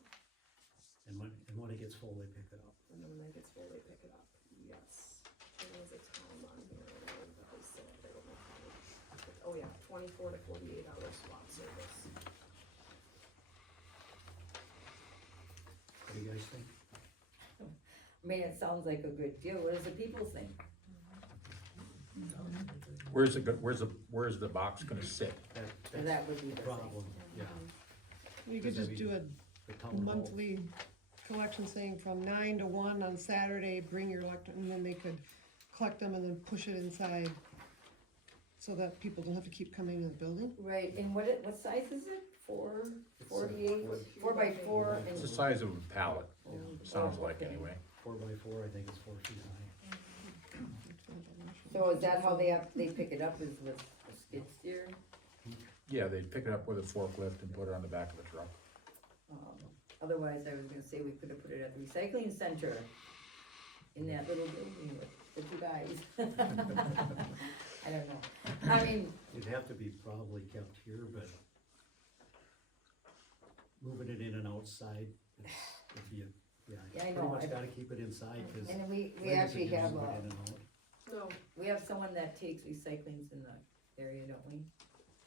And when it gets full, they pick it up. And then when it gets full, they pick it up. Yes. There was a time on here that they said, I don't know how to, oh yeah, 24 to 48 hour swap service. What do you guys think? I mean, it sounds like a good deal. What does the people think? Where's the box gonna sit? And that would be the Problem, yeah. You could just do The a town hall. monthly collection saying from 9 to 1 on Saturday, bring your and then they could collect them and then push it inside so that people don't have to keep coming to the building. Right, and what size is it? 48, It's, 4 by 4, and. It's the size of a pallet, sounds like anyway. 4 by 4, I think it's 4 feet high. So is that how they pick it up, is with a skid steer? Yeah, they'd pick it up with a forklift and put it on the back of the truck. Otherwise, I was gonna say we could have put it at the recycling center in that little building with the two guys. I don't know. I mean, It'd have to be probably kept here, but moving it in and outside, if you, Yeah, I pretty know. much gotta keep it inside, cause. and we Linda actually can have move it in and out. No, we have someone that takes recyclings in the area, don't we?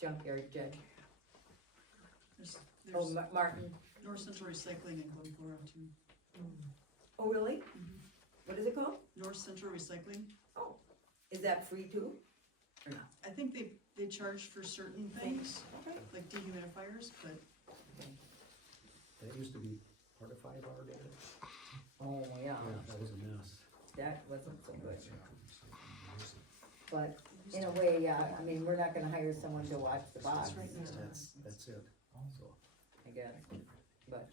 Junkyard Jed. Oh, Martin. North Central Recycling in Glenboro too. Oh, really? What is it called? North Central Recycling. Oh, is that free too? Or not? I think they charge for certain things, like dehumidifiers, but That used to be part of 5-hour day. Oh, yeah, Yeah, that was a mess. that wasn't so good. But in a way, yeah, I mean, we're not gonna hire someone to watch the box, it's right next to That's it, so. I guess, but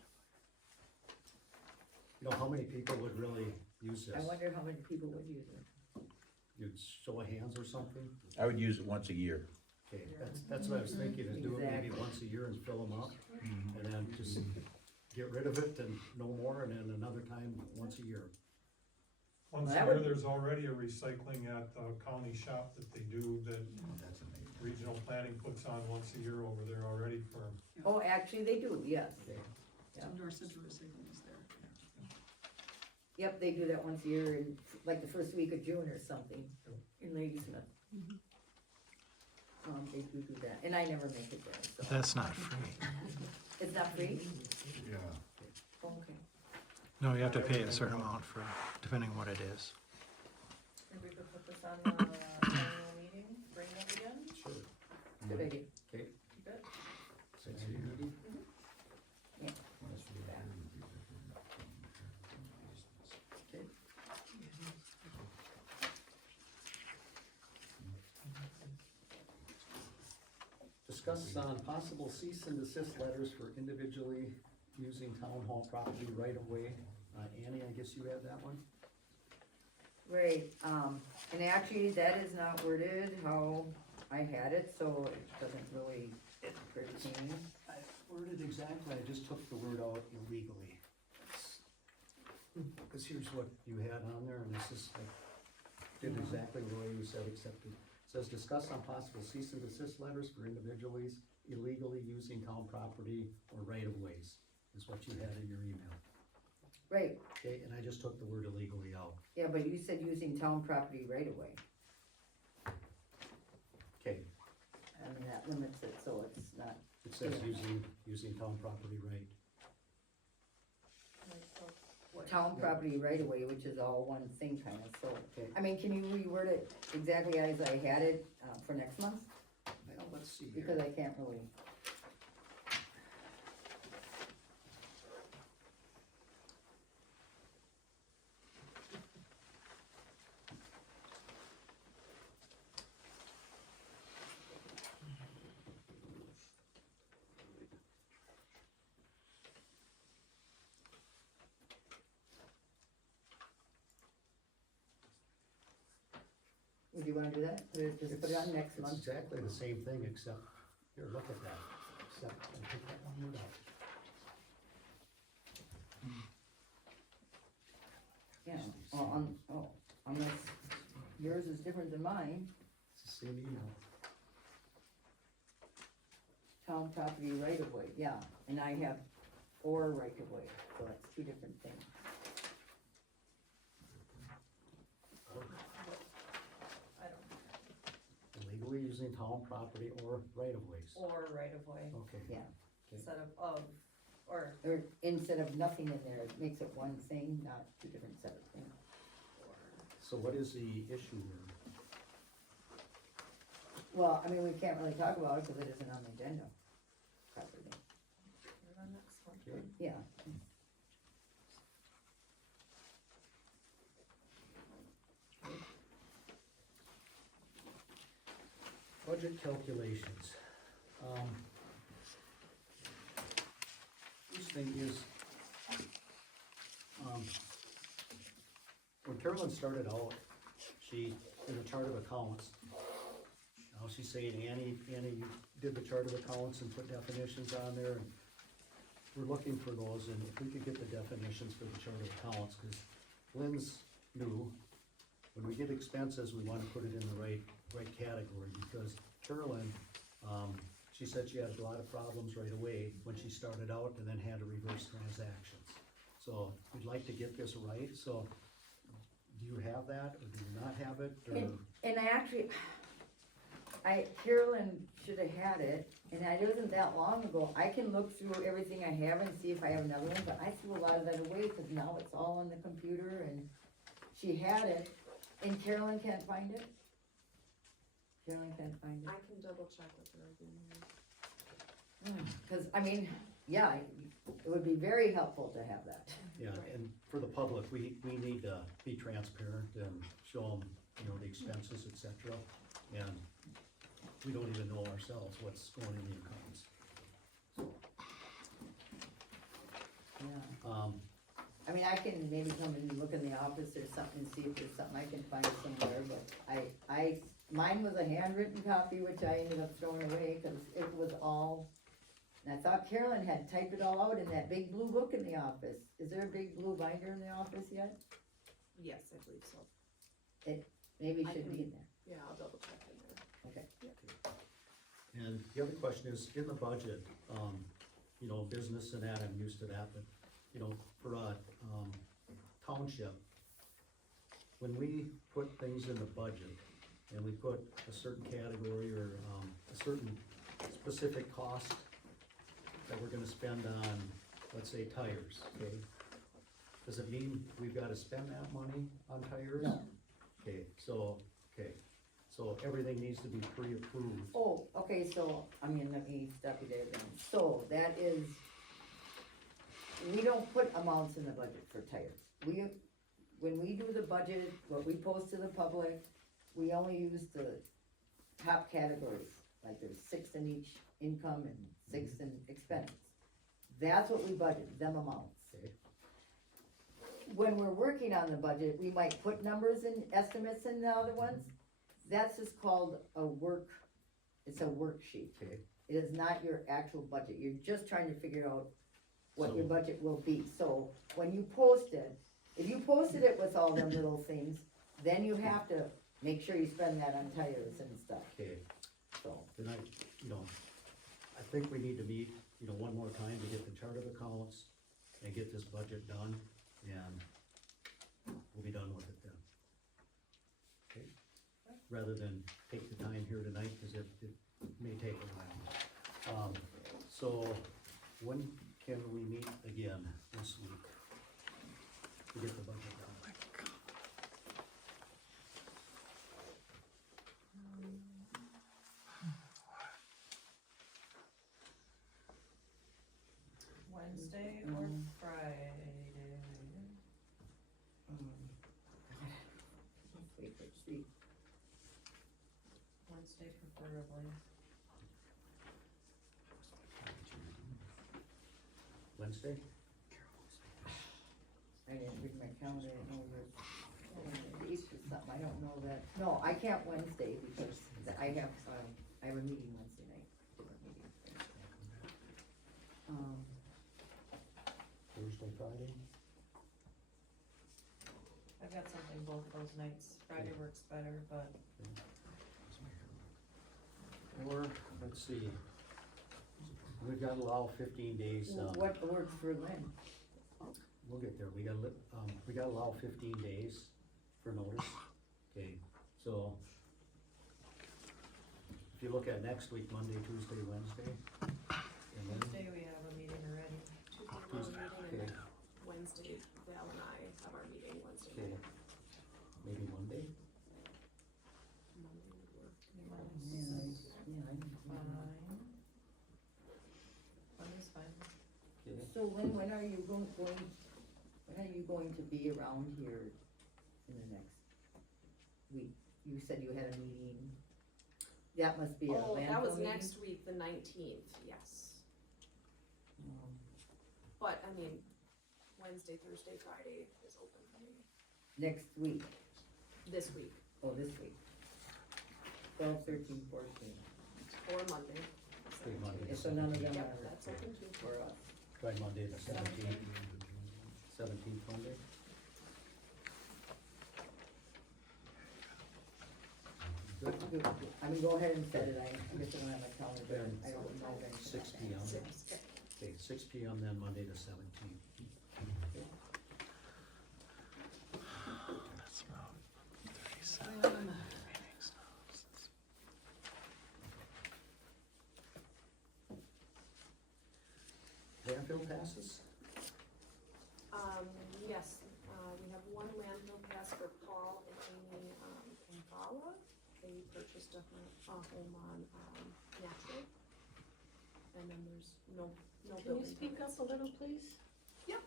You know, how many people would really use this? I wonder how many people would use it. You'd show of hands or something? I would use it once a year. Okay, that's what I was thinking, is do it maybe Exactly. once a year and fill them up, and then just get rid of it and no more, and then another time, once a year. Once Well, a that year, would- there's already a recycling at the county shop that they do, that That's amazing. regional planning puts on once a year over there already for, Oh, actually, they do, yes. so North Central Recycling is there. Yep, they do that once a year, in like the first week of June or something, in Ladysmith. They do that, and I never make it there, But so. that's not free. It's not free? Yeah. Oh, okay. No, you have to pay a certain amount for, depending what it is. Maybe we could put this on the annual meeting, bring it up again, Sure. Good idea. Okay, keep it. since you meeting? Yeah. Let's do that. Okay. Discuss on possible cease and desist letters for individually using town hall property right away. Annie, I guess you had that one? Right, and actually, that is not worded how I had it, so it doesn't really pertain. I worded exactly, I just took the word out illegally. Cause here's what you had on there, and this is, I did exactly the way you said, except it says discuss on possible cease and desist letters for individuals illegally using town property or right of ways, is what you had in your email. Right, Okay, and I just took the word illegally out. yeah, but you said using town property right away. Okay, I mean, that limits it, so it's not, it says using town property right. town property right away, which is all one thing kinda, so. Okay. I mean, can you reword it exactly as I had it, for next month? Well, let's see here. Because I can't really. Would you wanna do that? Just put it on next It's month? exactly the same thing, except, here, look at that, except, I take that one word out. Yeah, unless yours is different than mine, It's the same email. town property right of way, yeah, and I have or right of way, so that's two different things. I don't, Illegally using town property or right of ways. or right of way, Okay. Yeah, instead of, or, or instead of nothing in there, it makes it one thing, not two different separate things. So what is the issue here? Well, I mean, we can't really talk about it because it isn't on the agenda. Property, put it on next one. Okay. yeah. Budget calculations. First thing is, when Carolyn started out, she, in the chart of accounts, now she's saying, Annie, you did the chart of accounts and put definitions on there, and we're looking for those, and if we could get the definitions for the chart of accounts, cause Lynn's new. When we get expenses, we wanna put it in the right category, because Carolyn, she said she had a lot of problems right away when she started out and then had to reverse transactions. So we'd like to get this right, so do you have that, or do you not have it, or? And I actually, Carolyn should have had it, and it wasn't that long ago. I can look through everything I have and see if I have another one, but I threw a lot of that away, cause now it's all on the computer, and she had it, and Carolyn can't find it? Carolyn can't find I it? can double check with her again. Cause, I mean, yeah, it would be very helpful to have that. Yeah, and for the public, we need to be transparent and show them, the expenses, et cetera, and we don't even know ourselves what's going in the accounts. Yeah. I mean, I can maybe come and look in the office or something, and see if there's something I can find somewhere, but mine was a handwritten copy, which I ended up throwing away, cause it was all, and I thought Carolyn had typed it all out in that big blue book in the office. Is there a big blue binder in the office yet? Yes, I believe so. It maybe I should can- be in there, Yeah, I'll double check in there. okay. And the other question is, in the budget, business and that, I'm used to that, but, for a, township, when we put things in the budget, and we put a certain category or, a certain specific cost that we're gonna spend on, let's say, tires, okay? Does it mean we've gotta spend that money on tires? No. Okay, so everything needs to be pre-approved. Oh, okay, so, let me stop you there then. So, that is, we don't put amounts in the budget for tires. When we do the budget, what we post to the public, we only use the top categories. Like there's 6 in each income and 6 in expense. That's what we budget, them amounts. Okay. when we're working on the budget, we might put numbers and estimates in the other ones. That's just called a it's a worksheet. Okay. It is not your actual budget, you're just trying to figure out what your So- budget will be. So when you post it, if you posted it with all them little things, then you have to make sure you spend that on tires and stuff, Okay, so. then I think we need to meet, one more time to get the chart of accounts and get this budget done, and we'll be done with it then. Okay, rather than take the time here tonight, cause it may take a while. So when can we meet again this week to get the budget done? Wednesday or Friday? Wait, let's see. Wednesday preferably. Wednesday? I didn't read my calendar, I didn't know we were, Easter something, I don't know that, no, I can't Wednesday because I have a meeting Wednesday night, different meeting. Thursday, Friday? I've got something both those nights. Friday works better, but Or, let's see, we've got to allow 15 days, What works for Lynn? we'll get there, we gotta allow 15 days for notice. Okay, so if you look at next week, Monday, Tuesday, Wednesday, and then, Tuesday we have a meeting already. Tuesday, we're Tuesday, meeting, okay. and Wednesday, Val and I have our meeting Wednesday. okay, maybe Monday? Monday would work. Fine. Monday's fine. Okay, So Lynn, when are you going to be around here in the next week? You said you had a meeting, that must be a Oh, landfill that was meeting? next week, the 19th, yes. Um, But, I mean, Wednesday, Thursday, Friday is open for me, Next week, this week, oh, this week. 12, 13, 14. or Monday. okay, Monday, Yeah, so none of them Yep, are that's open too. for us. try Monday the 17th, 17th Monday? Good, I mean, go ahead and set it, I guess I don't have my calendar, I don't know when. 6 P.M. 6, Okay, 6 P.M. then Monday the 17th. Landfill passes? Yes, we have one landfill pass for Paul and Amy, Impala. They purchased a home on, Natural. And then there's no Can building. you speak up a little, please? Yep,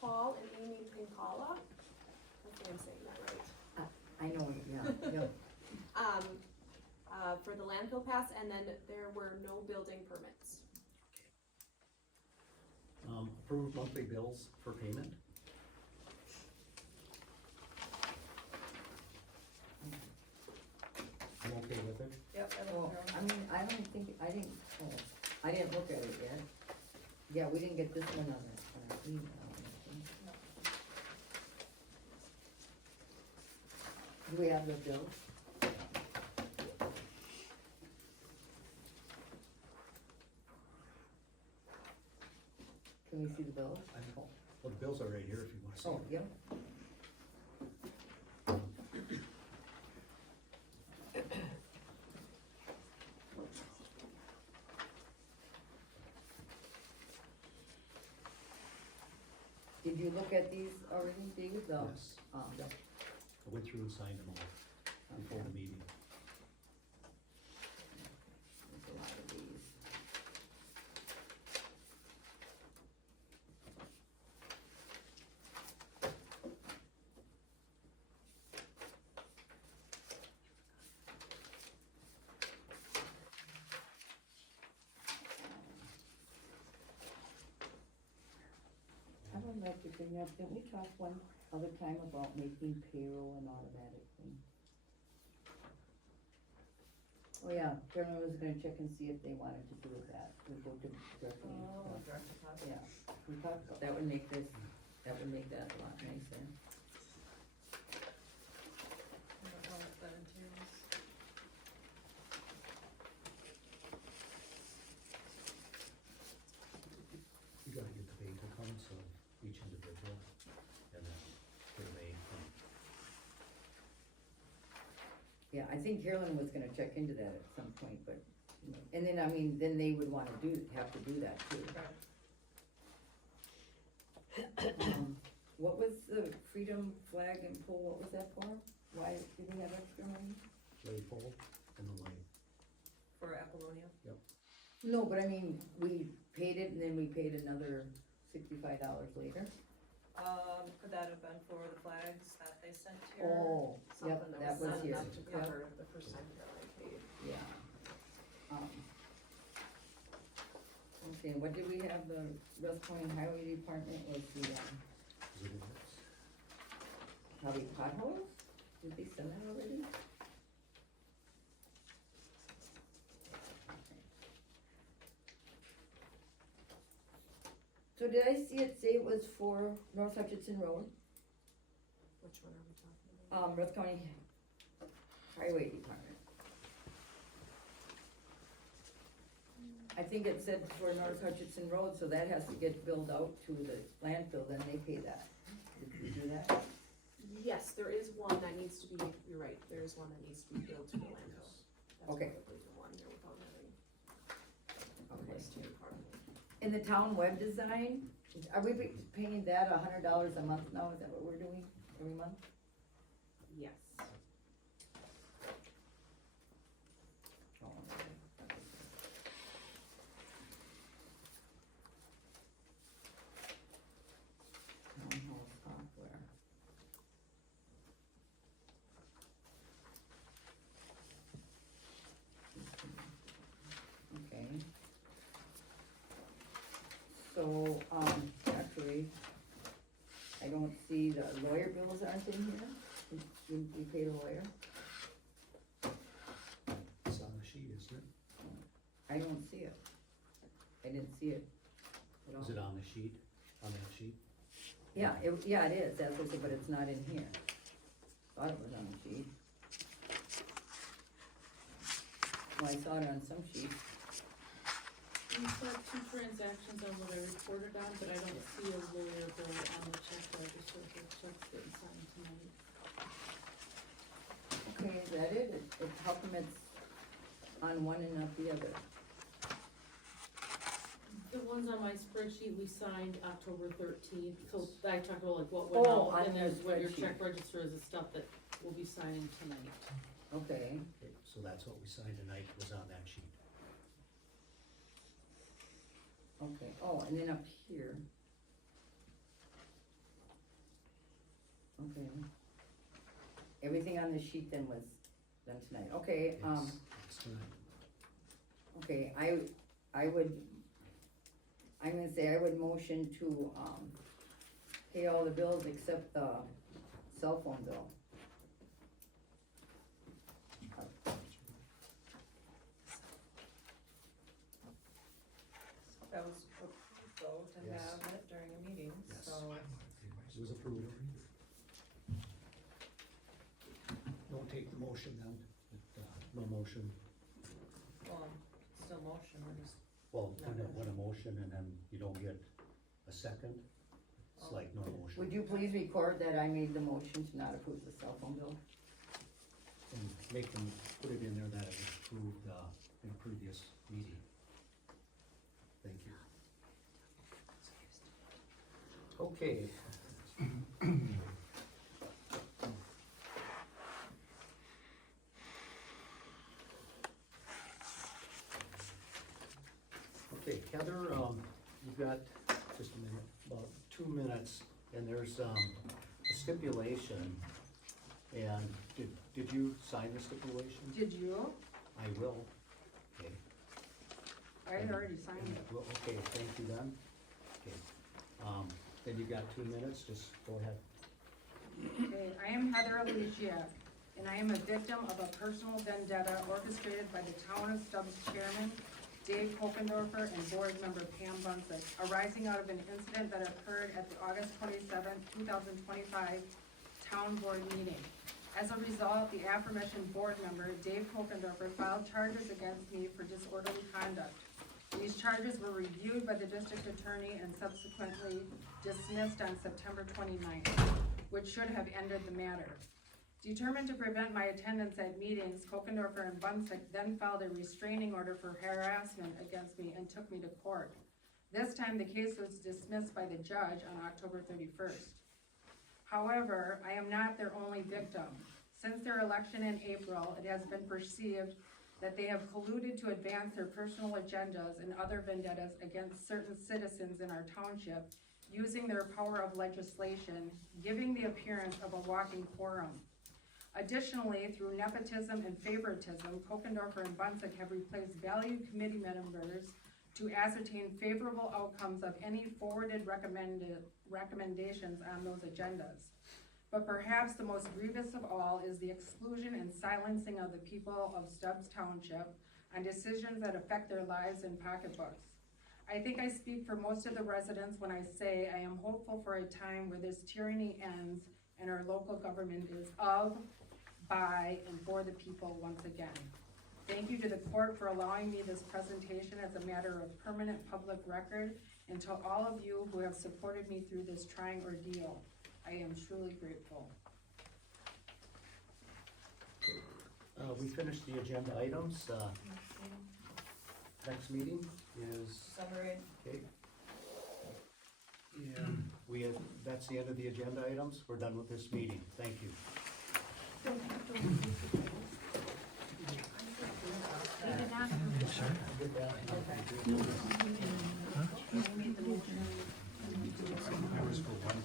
Paul and Amy Pincala. Hopefully I'm saying that right. I know, yeah. For the landfill pass, and then there were no building permits. Approved monthly bills for payment? I'm okay with it. Yep, I Well, looked through 'em. I mean, I don't think, I didn't look at it yet. Yeah, we didn't get this one on our email. Do we have the bill? Can we see the bill? Well, the bills are right here if you want to see Oh, them. yeah. Did you look at these already, David? The, Yes. Yep. I went through and signed them all before the meeting. There's a lot of these. I don't know have to bring up, didn't we talk one other time about making payroll an automatic thing? Oh yeah, Carolyn was gonna check and see if they wanted to do that, we go to directly. Oh, direct deposit. Yeah, we talked about, that would make this, that would make that a lot nicer. I don't know what that entails. You gotta get the bank accounts of each individual, and then put a bank. Yeah, I think Carolyn was gonna check into that at some point, but, you know, and then, I mean, then they would wanna have to do that too. What was the freedom flag and pole, what was that for? Why did we have extra money? Light pole and the light. For Apollonia? No, but I mean, we paid it and then we paid another $65 later. Could that have been for the flags that they sent here? Oh, yep, Something that was sent here. up to cover the percent that I paid. Yeah. Okay, what did we have, the West Point Highway Department was the, Is it in this? probably potholes? Did they send that already? So did I see it say it was for North Hutchinson Road, Which one are we talking about? West County Highway Department? I think it said for North Hutchinson Road, so that has to get billed out to the landfill, then they pay that. Did you do that? Yes, there is one that needs to be, you're right, there is one that needs to be billed to the landfill. That's Okay. probably the one there without having Okay. listed part of it. In the town web design, are we paying that $100 a month now, is that what we're doing, every month? Yes. Town hall software. Okay. So, actually, I don't see the lawyer bills aren't in here, we paid a lawyer, It's on the sheet, isn't it? I don't see it. I didn't see it at all. Is it on the sheet, on that sheet? Yeah, yeah, it is, that's what, but it's not in here. Thought it was on the sheet. Well, I saw it on some sheet. We said 2 transactions on what I reported on, but I don't see a lawyer bill on the check register, the check's getting signed tonight. Okay, is that it? How come it's on one and not the other? The ones on my spreadsheet, we signed October 13th, so I talked about like what Oh, went on out, and your there's what your spreadsheet. check register is the stuff that we'll be signing tonight. Okay, Okay, so that's what we signed tonight, was on that sheet. okay, oh, and then up here. Okay. Everything on the sheet then was done tonight, okay, It's tonight. okay, I'm gonna say I would motion to, pay all the bills except the cell phone bill. That was approved though, to Yes. have it during a meeting, Yes. so. It was approved. Don't take the motion then, no motion. Well, still motion, we're just, Well, when a motion and then you don't get a second, it's like no motion. Would you please record that I made the motion to not approve the cell phone bill? And make them, put it in there that it was approved, in previous meeting. Thank you. Okay. Okay, Heather, you've got just a minute, about 2 minutes, and there's, a stipulation. And did you sign the stipulation? Did you? I will. Okay. I already signed it. Well, okay, thank you then. Okay. and you've got 2 minutes, just go ahead. Okay, I am Heather Alicia, and I am a victim of a personal vendetta orchestrated by the town of Stubbs chairman, Dave Kokendorfer, and board member Pam Bunsick, arising out of an incident that occurred at the August 27th, 2025 town board meeting. As a result, the aforementioned board member, Dave Kokendorfer, filed charges against me for disorderly conduct. These charges were reviewed by the district attorney and subsequently dismissed on September 29th, which should have ended the matter. Determined to prevent my attendance at meetings, Kokendorfer and Bunsick then filed a restraining order for harassment against me and took me to court. This time, the case was dismissed by the judge on October 31st. However, I am not their only victim. Since their election in April, it has been perceived that they have colluded to advance their personal agendas and other vendettas against certain citizens in our township, using their power of legislation, giving the appearance of a walking quorum. Additionally, through nepotism and favoritism, Kokendorfer and Bunsick have replaced valued committee members to ascertain favorable outcomes of any forwarded recommendations on those agendas. But perhaps the most grievous of all is the exclusion and silencing of the people of Stubbs Township on decisions that affect their lives and pocketbooks. I think I speak for most of the residents when I say I am hopeful for a time where this tyranny ends and our local government is of, by, and for the people once again. Thank you to the court for allowing me this presentation as a matter of permanent public record, and to all of you who have supported me through this trying ordeal. I am truly grateful. We finished the agenda items. Next meeting is, Summary. okay. And that's the end of the agenda items. We're done with this meeting. Thank you. I was for one.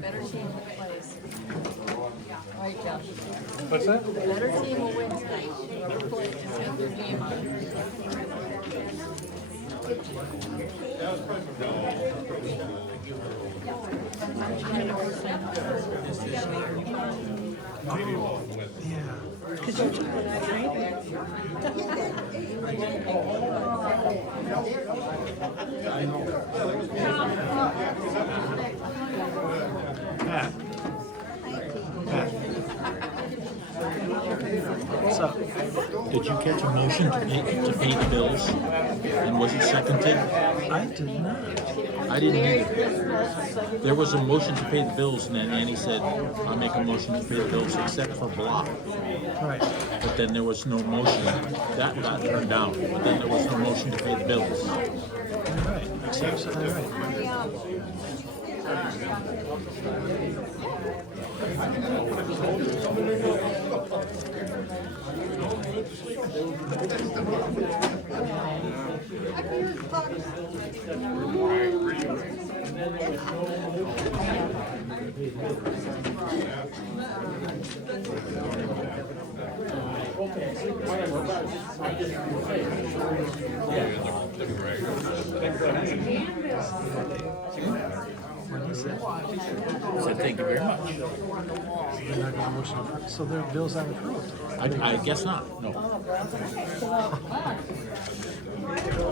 Better team will place. Right, Josh? What's that? The better team will win tonight. Whoever plays, take your game on. What's up? Did you catch a motion to pay the bills? And was it seconded? I did not. I didn't either. There was a motion to pay the bills, and then Annie said, I'll make a motion to pay the bills except for block. Right. But then there was no motion. That got turned down. But then there was no motion to pay the bills. Right. That's absolutely right. Said thank you very much. They're not gonna motion approved, so their bills aren't approved. I guess not, no.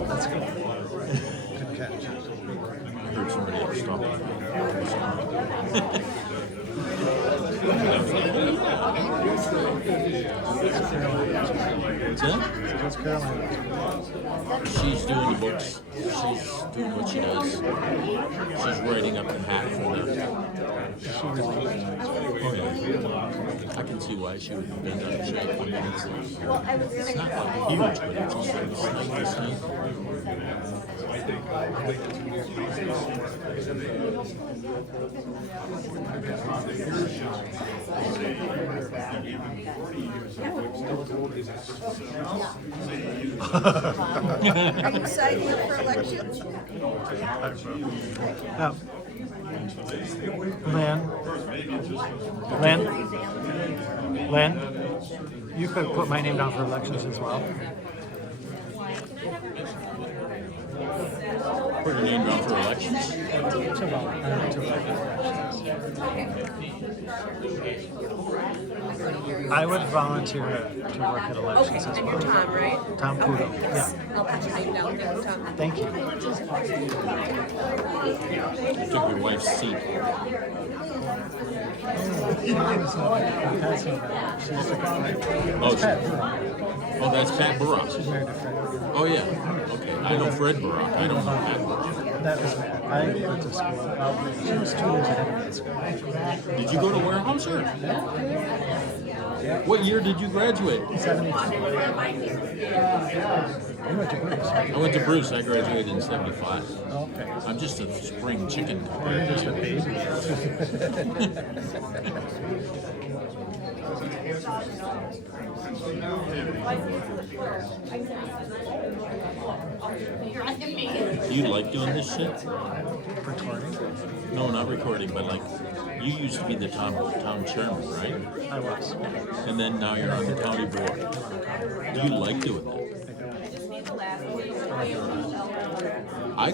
That's good. Good catch. I heard somebody else talking. What's that? That's Carolina. She's doing the books. She's doing what she does. She's writing up the hat for them. She released. Oh, yeah. I can see why she would bend out of shape. I mean, it's not like huge, but it's just like slightly sneaky. Are you signing up for elections? Lynn, you could put my name down for elections as well. Put your name down for elections. I would volunteer to work at elections as And well. you're Tom, right? Tom Kudo, yeah. I'll put your name down there, Tom. Thank you. You took your wife's seat. Oh, that's Pat Barak. Oh, yeah. Okay. I know Fred Barak. I don't know Pat Barak. That was bad. I went to school. She was 2 years ahead of me at school. Did you go to Weyerhaeuser? What year did you graduate? 72. I went to Bruce. I graduated in 75. Okay. I'm just a spring chicken. You're just a baby. You like doing this shit? Recording? No, not recording, but like, you used to be the town chairman, right? I was. And then now you're on the county board. Do you like doing that? I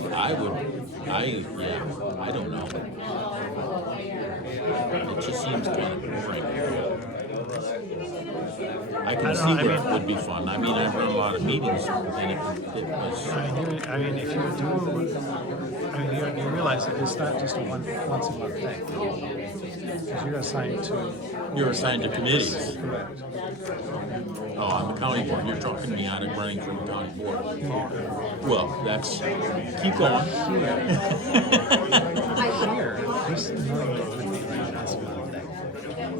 don't know. It just seems kind of boring. I can see where it would be fun. I mean, I've run a lot of meetings, and it was. I mean, if you do, you realize that it's not just a once a month thing. Because you're assigned to committees. Correct. Oh, on the county board. You're talking me out of running from the county board. Well, that's. Keep going. Here, this normally would be like a once a month thing.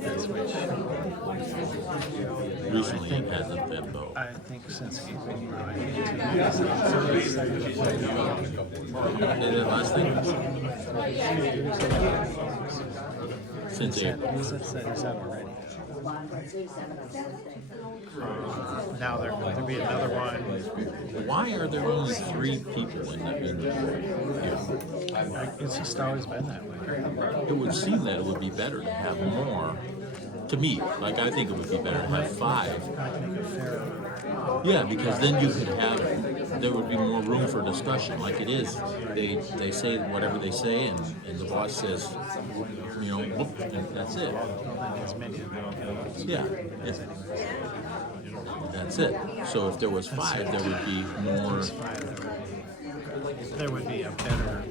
That's which. Recently, it hasn't been though. I think since April, I need to. Did it last thing? Since April. Since that is up already. Now there'll be another one. Why are there only 3 people in the It's just always been that way. It would seem that it would be better to have more. To me, like I think it would be better to have 5. Yeah, because then you could have, there would be more room for discussion. Like it is, they say whatever they say, and the boss says, you know, whoop, and that's it. Yeah, that's it. So if there was 5, there would be more. There would be a better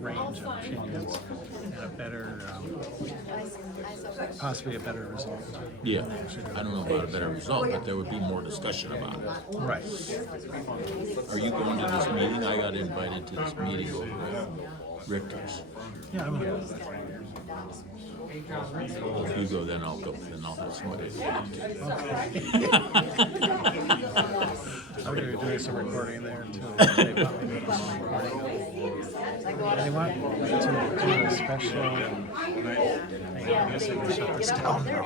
range of opinions and a better, possibly a better result. Yeah, I don't know about a better result, but there would be more discussion about it. Right. Are you going to this meeting? I got invited to this meeting over at Richter's. Yeah, I'm gonna go. If you go, then I'll go. Then I'll have somebody. I'm going to be doing some recording there until they want me to do some recording. They want to do a special. I guess I can shut this down now.